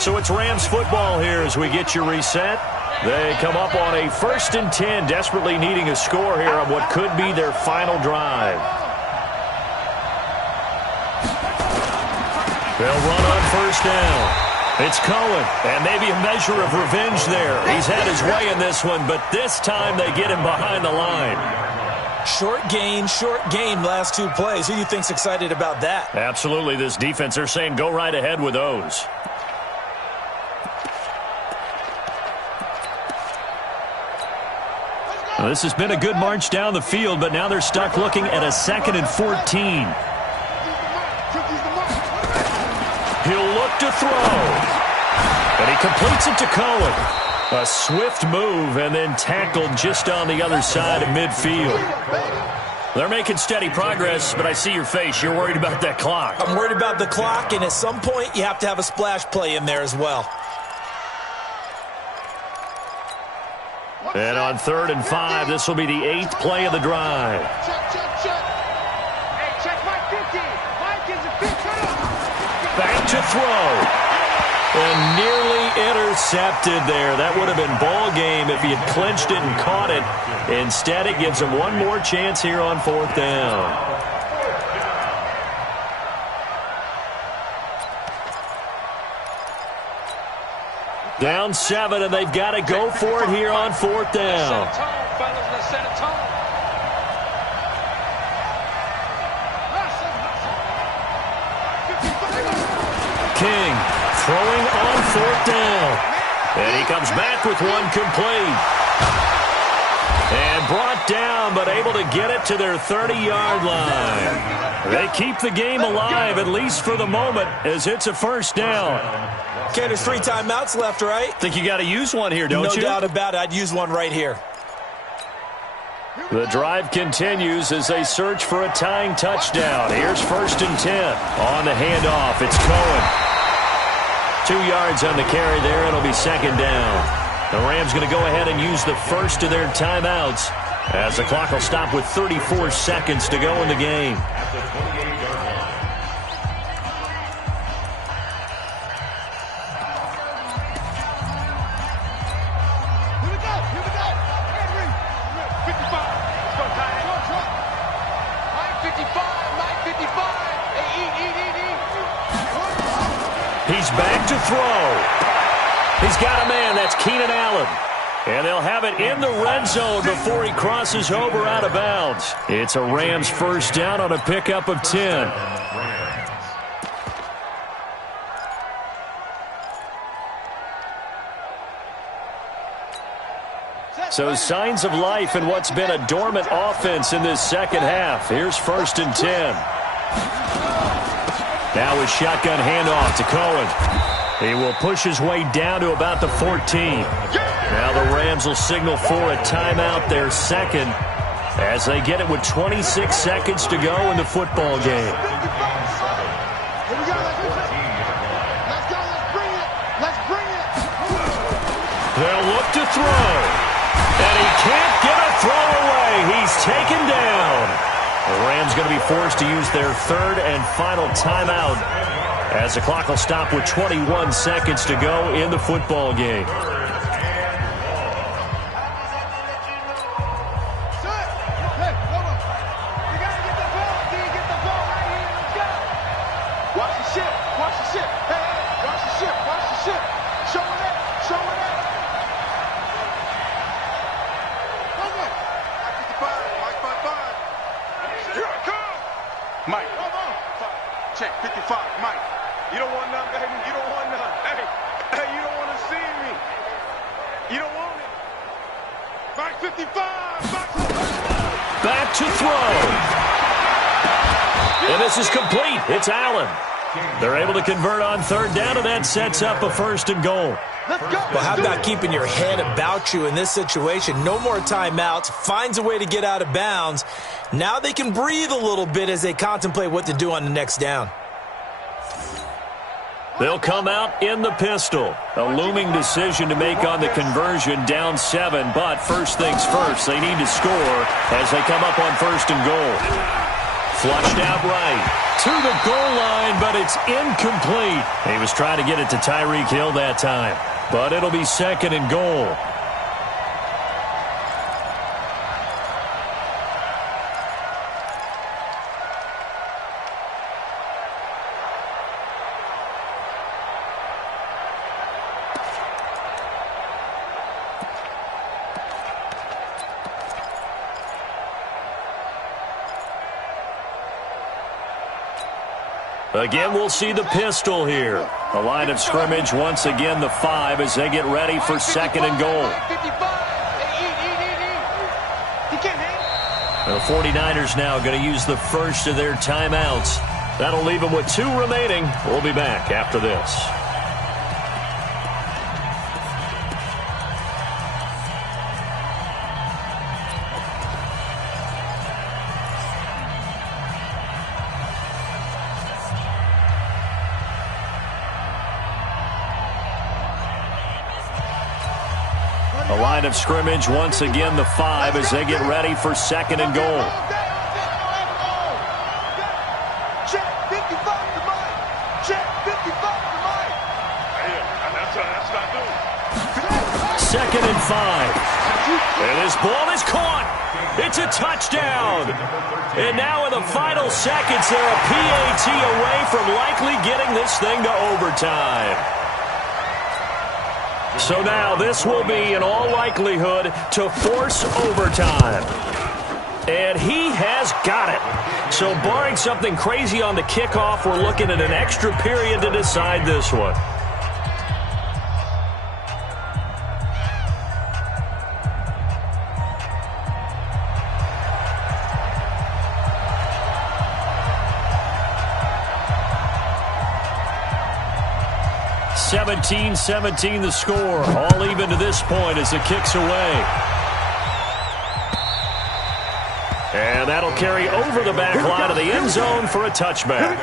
So it's Rams football here as we get you reset. They come up on a 1st and 10, desperately needing a score here on what could be their final drive. They'll run on 1st down. It's Cohen, and maybe a measure of revenge there. He's had his way in this one, but this time they get him behind the line. Short gain, last 2 plays. Who do you think's excited about that? Absolutely, this defense, they're saying go right ahead with those. Well, this has been a good march down the field, but now they're stuck looking at a 2nd and 14. He'll look to throw. And he completes it to Cohen. A swift move and then tackled just on the other side of midfield. They're making steady progress, but I see your face. You're worried about that clock. I'm worried about the clock, and at some point you have to have a splash play in there as well. And on 3rd and 5, this will be the 8th play of the drive. Hey, check Mike 50. Mike is a 50. Back to throw. And nearly intercepted there. That would have been ball game if he had clinched it and caught it. Instead, it gives him one more chance here on 4th down. Down 7, and they've got to go for it here on 4th down. King throwing on 4th down. And he comes back with one complete. And brought down, but able to get it to their 30-yard line. They keep the game alive, at least for the moment, as it's a 1st down. Okay, there's 3 timeouts left, right? Think you got to use one here, don't you? No doubt about it. I'd use one right here. The drive continues as they search for a tying touchdown. Here's 1st and 10. On the handoff, it's Cohen. 2 yards on the carry there. It'll be 2nd down. The Rams going to go ahead and use the first of their timeouts as the clock will stop with 34 seconds to go in the game. He's back to throw. He's got a man. That's Keenan Allen. And they'll have it in the red zone before he crosses over out of bounds. It's a Rams first down on a pickup of 10. So signs of life in what's been a dormant offense in this second half. Here's 1st and 10. Now a shotgun handoff to Cohen. He will push his way down to about the 14. Now the Rams will signal for a timeout, their second, as they get it with 26 seconds to go in the football game. They'll look to throw. And he can't get a throw away. He's taken down. The Rams going to be forced to use their third and final timeout as the clock will stop with 21 seconds to go in the football game. Back to throw. And this is complete. It's Allen. They're able to convert on third down, and that sets up a 1st and goal. Well, how about keeping your head about you in this situation? No more timeouts. Finds a way to get out of bounds. Now they can breathe a little bit as they contemplate what to do on the next down. They'll come out in the pistol. A looming decision to make on the conversion, down 7. But first things first, they need to score as they come up on 1st and goal. Flushed out right to the goal line, but it's incomplete. He was trying to get it to Tyreek Hill that time, but it'll be 2nd and goal. Again, we'll see the pistol here. The line of scrimmage, once again, the 5 as they get ready for 2nd and goal. The 49ers now going to use the first of their timeouts. That'll leave them with 2 remaining. We'll be back after this. The line of scrimmage, once again, the 5 as they get ready for 2nd and goal. Check 55 to Mike. Check 55 to Mike. That's what I do. 2nd and 5. And this ball is caught. It's a touchdown. And now in the final seconds, they're a PAT away from likely getting this thing to overtime. So now this will be, in all likelihood, to force overtime. And he has got it. So barring something crazy on the kickoff, we're looking at an extra period to decide this one. (17-17) the score. All even to this point as the kick's away. And that'll carry over the back line of the end zone for a touchback.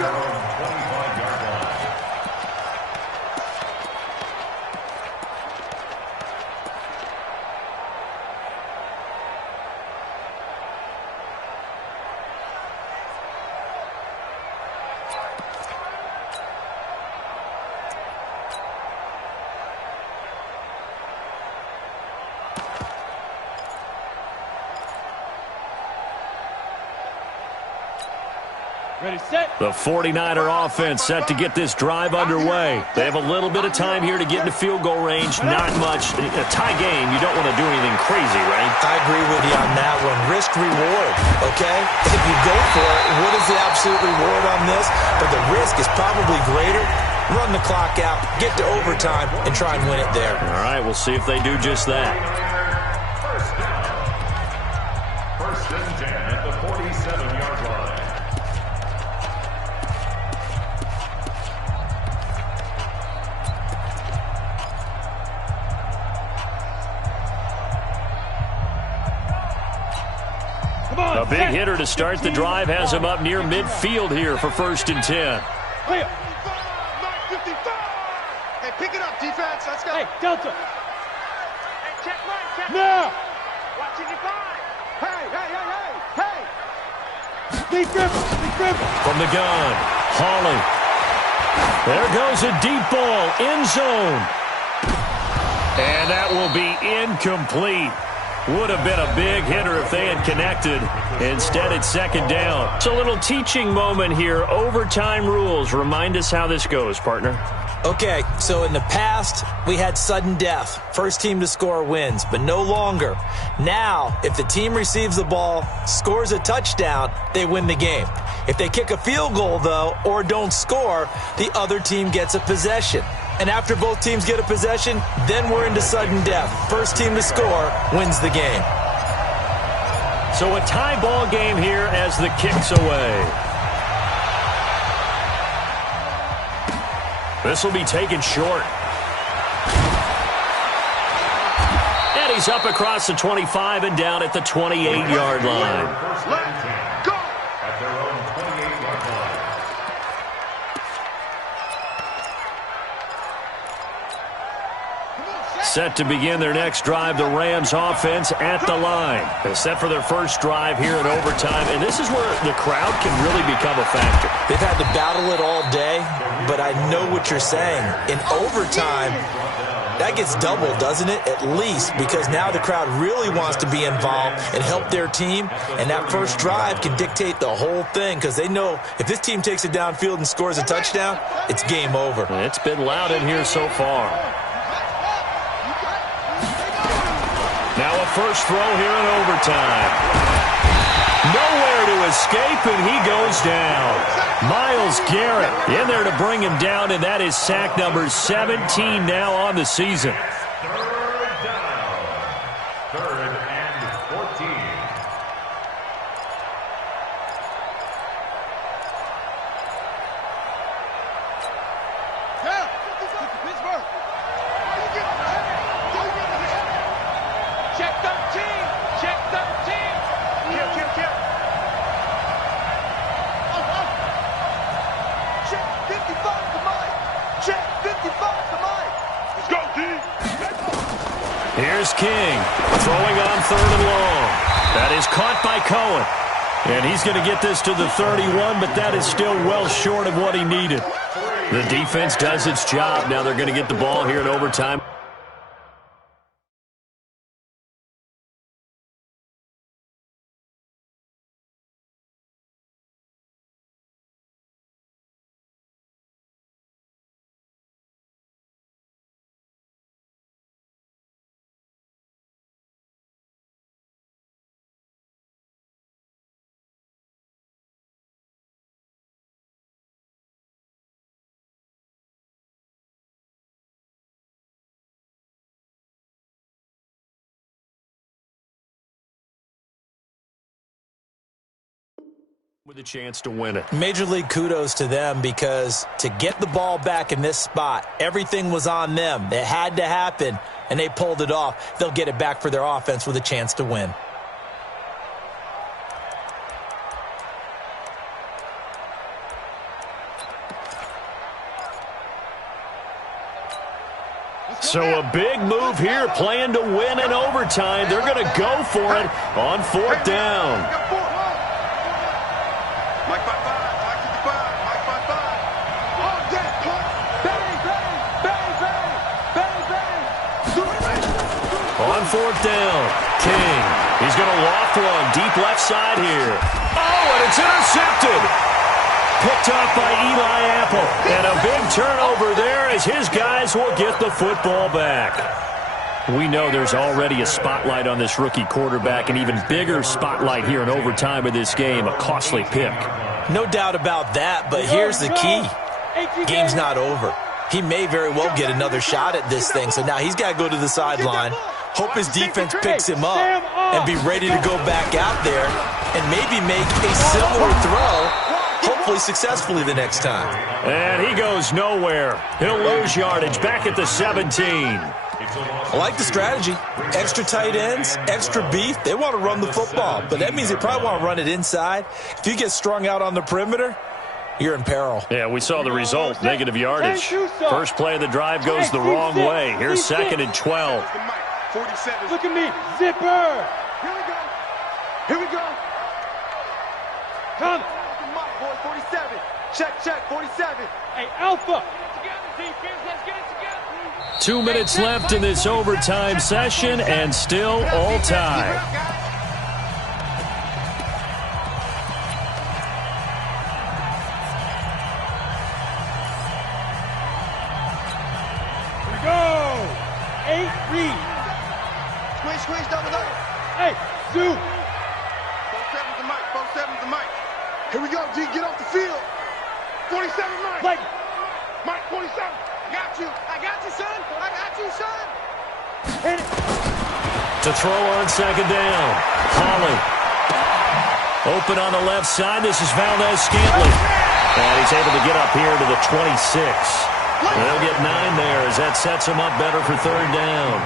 The 49er offense set to get this drive underway. They have a little bit of time here to get into field goal range. Not much. A tie game, you don't want to do anything crazy, right? I agree with you on that one. Risk reward, okay? If you go for it, what is the absolute reward on this? But the risk is probably greater. Run the clock out, get to overtime, and try and win it there. All right, we'll see if they do just that. First and 10 at the 47-yard line. A big hitter to start the drive has him up near midfield here for first and 10. Hey, pick it up, defense. Let's go. Hey, Delta. Hey, check line, check Now. Watching your five. Hey. Lee Griffin. From the gun, Hawley. There goes a deep ball, end zone. And that will be incomplete. Would have been a big hitter if they had connected. Instead, it's second down. It's a little teaching moment here. Overtime rules. Remind us how this goes, partner. Okay, so in the past, we had sudden death. First team to score wins, but no longer. Now, if the team receives the ball, scores a touchdown, they win the game. If they kick a field goal, though, or don't score, the other team gets a possession. And after both teams get a possession, then we're into sudden death. First team to score wins the game. So a tie ball game here as the kick's away. This will be taken short. And he's up across the 25 and down at the 28-yard line. Let's go. At their own 28-yard line. Set to begin their next drive, the Rams offense at the line. They're set for their first drive here in overtime, and this is where the crowd can really become a factor. They've had to battle it all day, but I know what you're saying. In overtime, that gets doubled, doesn't it? At least, because now the crowd really wants to be involved and help their team, and that first drive can dictate the whole thing because they know if this team takes it downfield and scores a touchdown, it's game over. It's been loud in here so far. Now a first throw here in overtime. Nowhere to escape, and he goes down. Miles Garrett in there to bring him down, and that is sack number 17 now on the season. Third down. Third and 14. Yeah. Pittsburgh. Check 13. Check 13. Kill. Check 55 to Mike. Check 55 to Mike. Let's go, D. Here's King throwing on third and long. That is caught by Cohen. And he's going to get this to the 31, but that is still well short of what he needed. The defense does its job. Now they're going to get the ball here in overtime. With a chance to win it. Major league kudos to them because to get the ball back in this spot, everything was on them. It had to happen, and they pulled it off. They'll get it back for their offense with a chance to win. So a big move here, playing to win in overtime. They're going to go for it on fourth down. Mike 55, Mike 55, Mike 55. Oh, yeah, bang. On fourth down, King. He's going to loft one deep left side here. Oh, and it's intercepted. Picked off by Eli Apple. And a big turnover there as his guys will get the football back. We know there's already a spotlight on this rookie quarterback, an even bigger spotlight here in overtime of this game, a costly pick. No doubt about that, but here's the key. Game's not over. He may very well get another shot at this thing, so now he's got to go to the sideline, hope his defense picks him up, and be ready to go back out there and maybe make a similar throw, hopefully successfully the next time. And he goes nowhere. He'll lose yardage back at the 17. I like the strategy. Extra tight ends, extra beef. They want to run the football, but that means they probably want to run it inside. If you get strung out on the perimeter, you're in peril. Yeah, we saw the result, negative yardage. First play of the drive goes the wrong way. Here's 2nd and 12. 47. Look at me. Zipper. Here we go. Here we go. Come. Mike, boy, 47. Check, 47. Hey, Alpha. Together, defense. Let's get it together. 2 minutes left in this overtime session, and still all tied. Here we go. 8 read. Squeeze, double. Hey, Zoo. 47's the mic. 47's the mic. Here we go, G. Get off the field. 47 Mike. Like, Mike, 47. I got you, son. Hit it. To throw on 2nd down. Holly. Open on the left side. This is Valdez-Scantling. And he's able to get up here to the 26. They'll get 9 there as that sets him up better for 3rd down.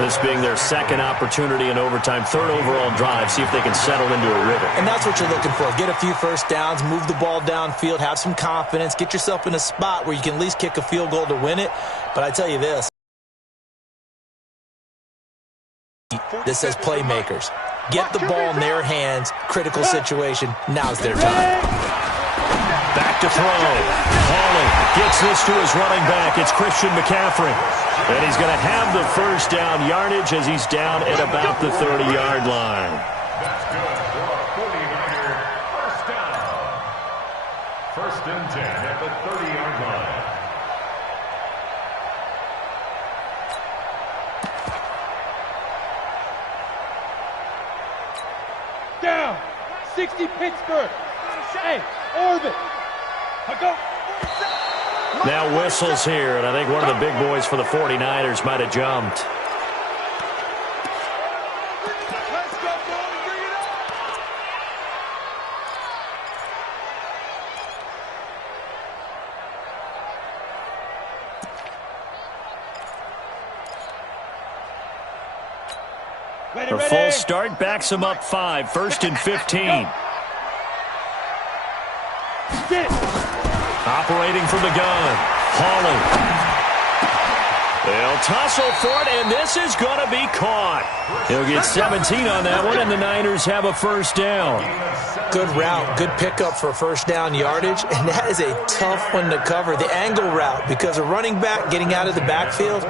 This being their 2nd opportunity in overtime, 3rd overall drive. See if they can settle into a rhythm. And that's what you're looking for. Get a few first downs, move the ball downfield, have some confidence, get yourself in a spot where you can at least kick a field goal to win it. But I tell you this says playmakers. Get the ball in their hands, critical situation. Now's their time. Back to throw. Hawley gets this to his running back. It's Christian McCaffrey. And he's going to have the first down yardage as he's down at about the 30-yard line. That's good for a 49er first down. 1st and 10 at the 30-yard line. Down. 60 Pittsburgh. Hey, Orbit. I go. Now whistles here, and I think one of the big boys for the 49ers might have jumped. Let's go, boy. Bring it up. The full start backs him up 5, 1st and 15. Operating from the gun, Hawley. They'll tussle for it, and this is going to be caught. He'll get 17 on that one, and the Niners have a first down. Good route, good pickup for first down yardage, and that is a tough one to cover. The angle route, because a running back getting out of the backfield,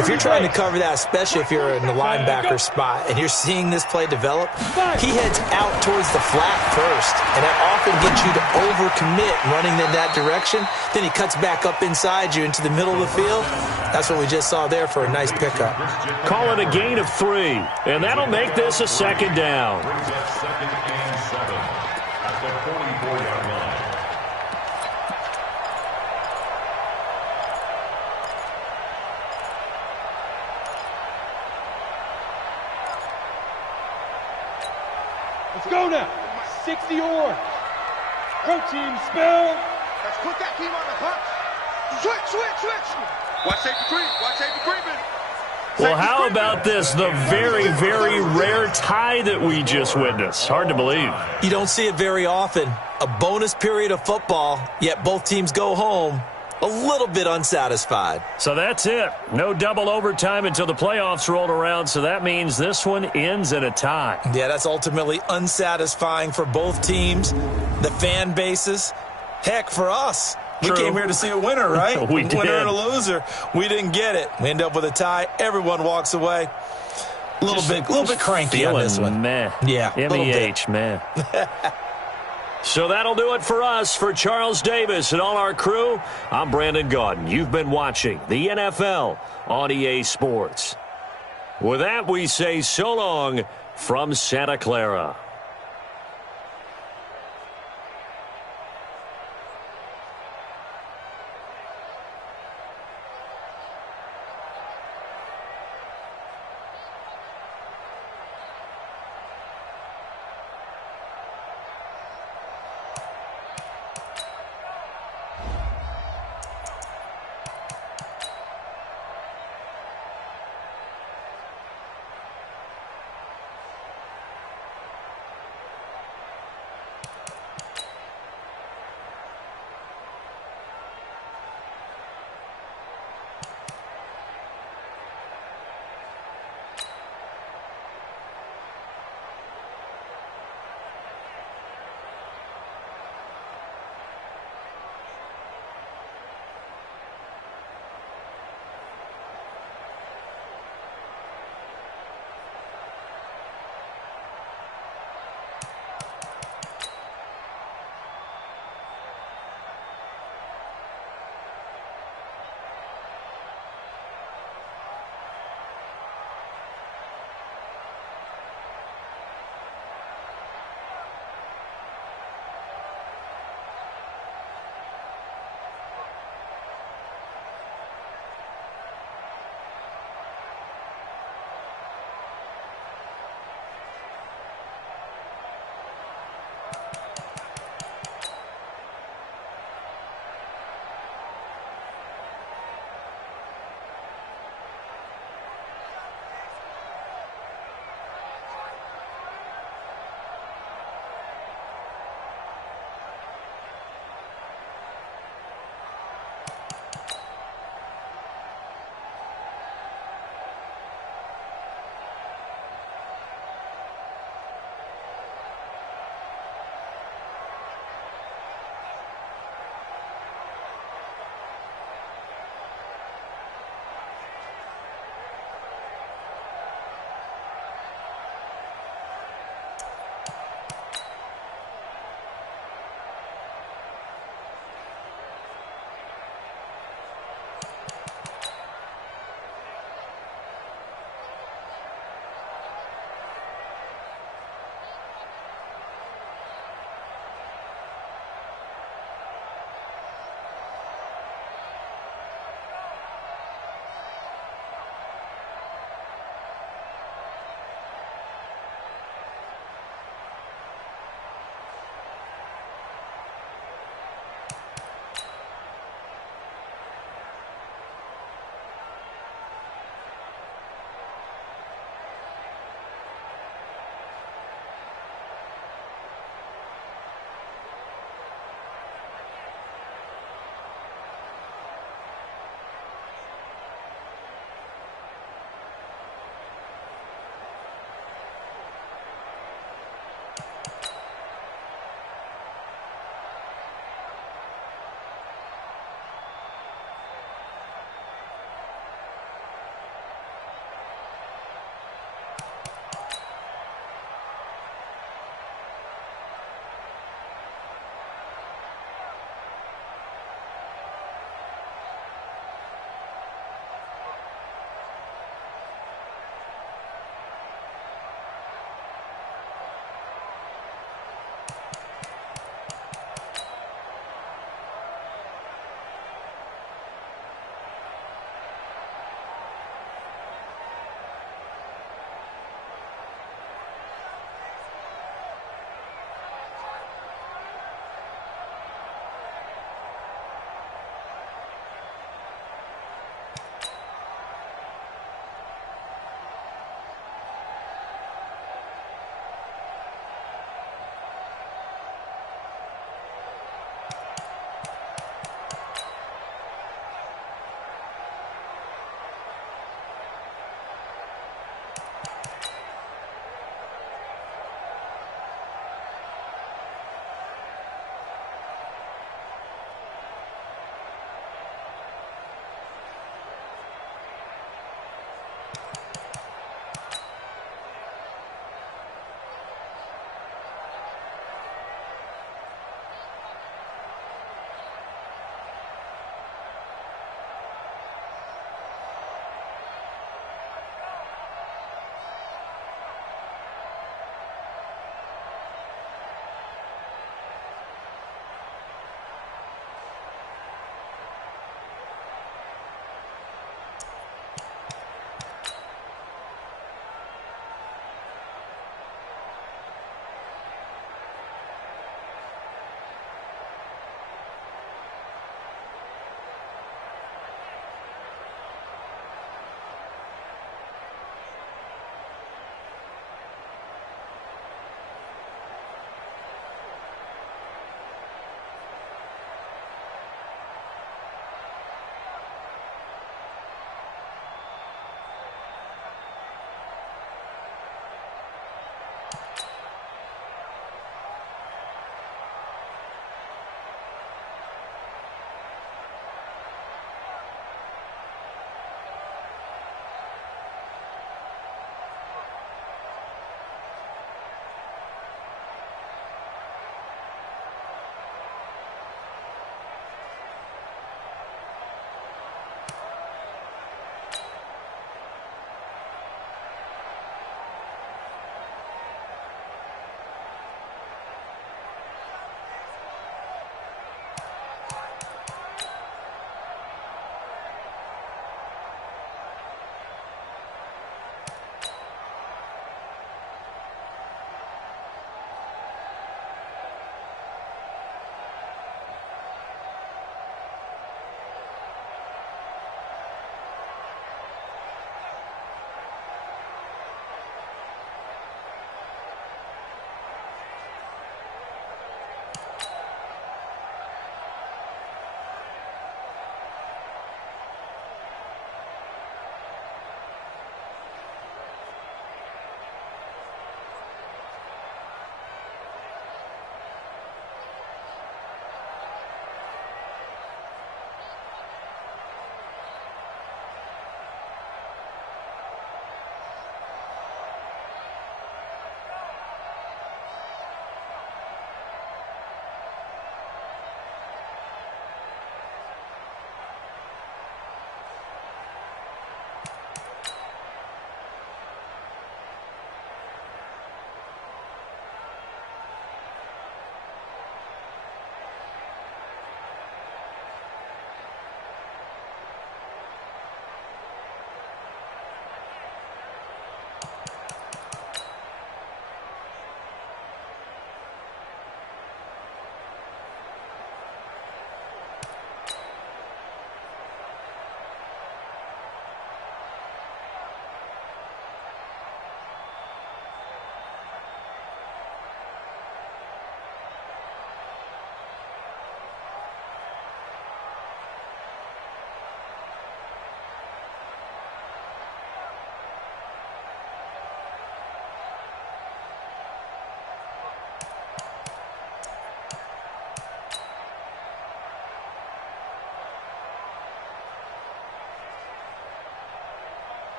if you're trying to cover that, especially if you're in the linebacker spot, and you're seeing this play develop, he heads out towards the flat first, and that often gets you to overcommit running in that direction. Then he cuts back up inside you into the middle of the field. That's what we just saw there for a nice pickup. Call it a gain of 3, and that'll make this a 2nd down. 2nd and 7 at the 44-yard line. Let's go now. 60 orange. Protein spill. Let's put that team on the punch. Switch. Watch safety creeping. Well, how about this? The very, very rare tie that we just witnessed. Hard to believe. You don't see it very often. A bonus period of football, yet both teams go home a little bit unsatisfied. So that's it. No double overtime until the playoffs rolled around, so that means this one ends in a tie. Yeah, that's ultimately unsatisfying for both teams, the fan bases. Heck, for us. True. We came here to see a winner, right? We did. Winner and a loser. We didn't get it. We end up with a tie. Everyone walks away. A little bit cranky on this one. Meh. Yeah, MEH, man. So that'll do it for us. For Charles Davis and all our crew, I'm Brandon Gaudin. You've been watching the NFL on EA Sports. With that, we say so long from Santa Clara.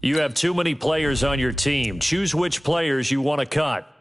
You have too many players on your team. Choose which players you want to cut.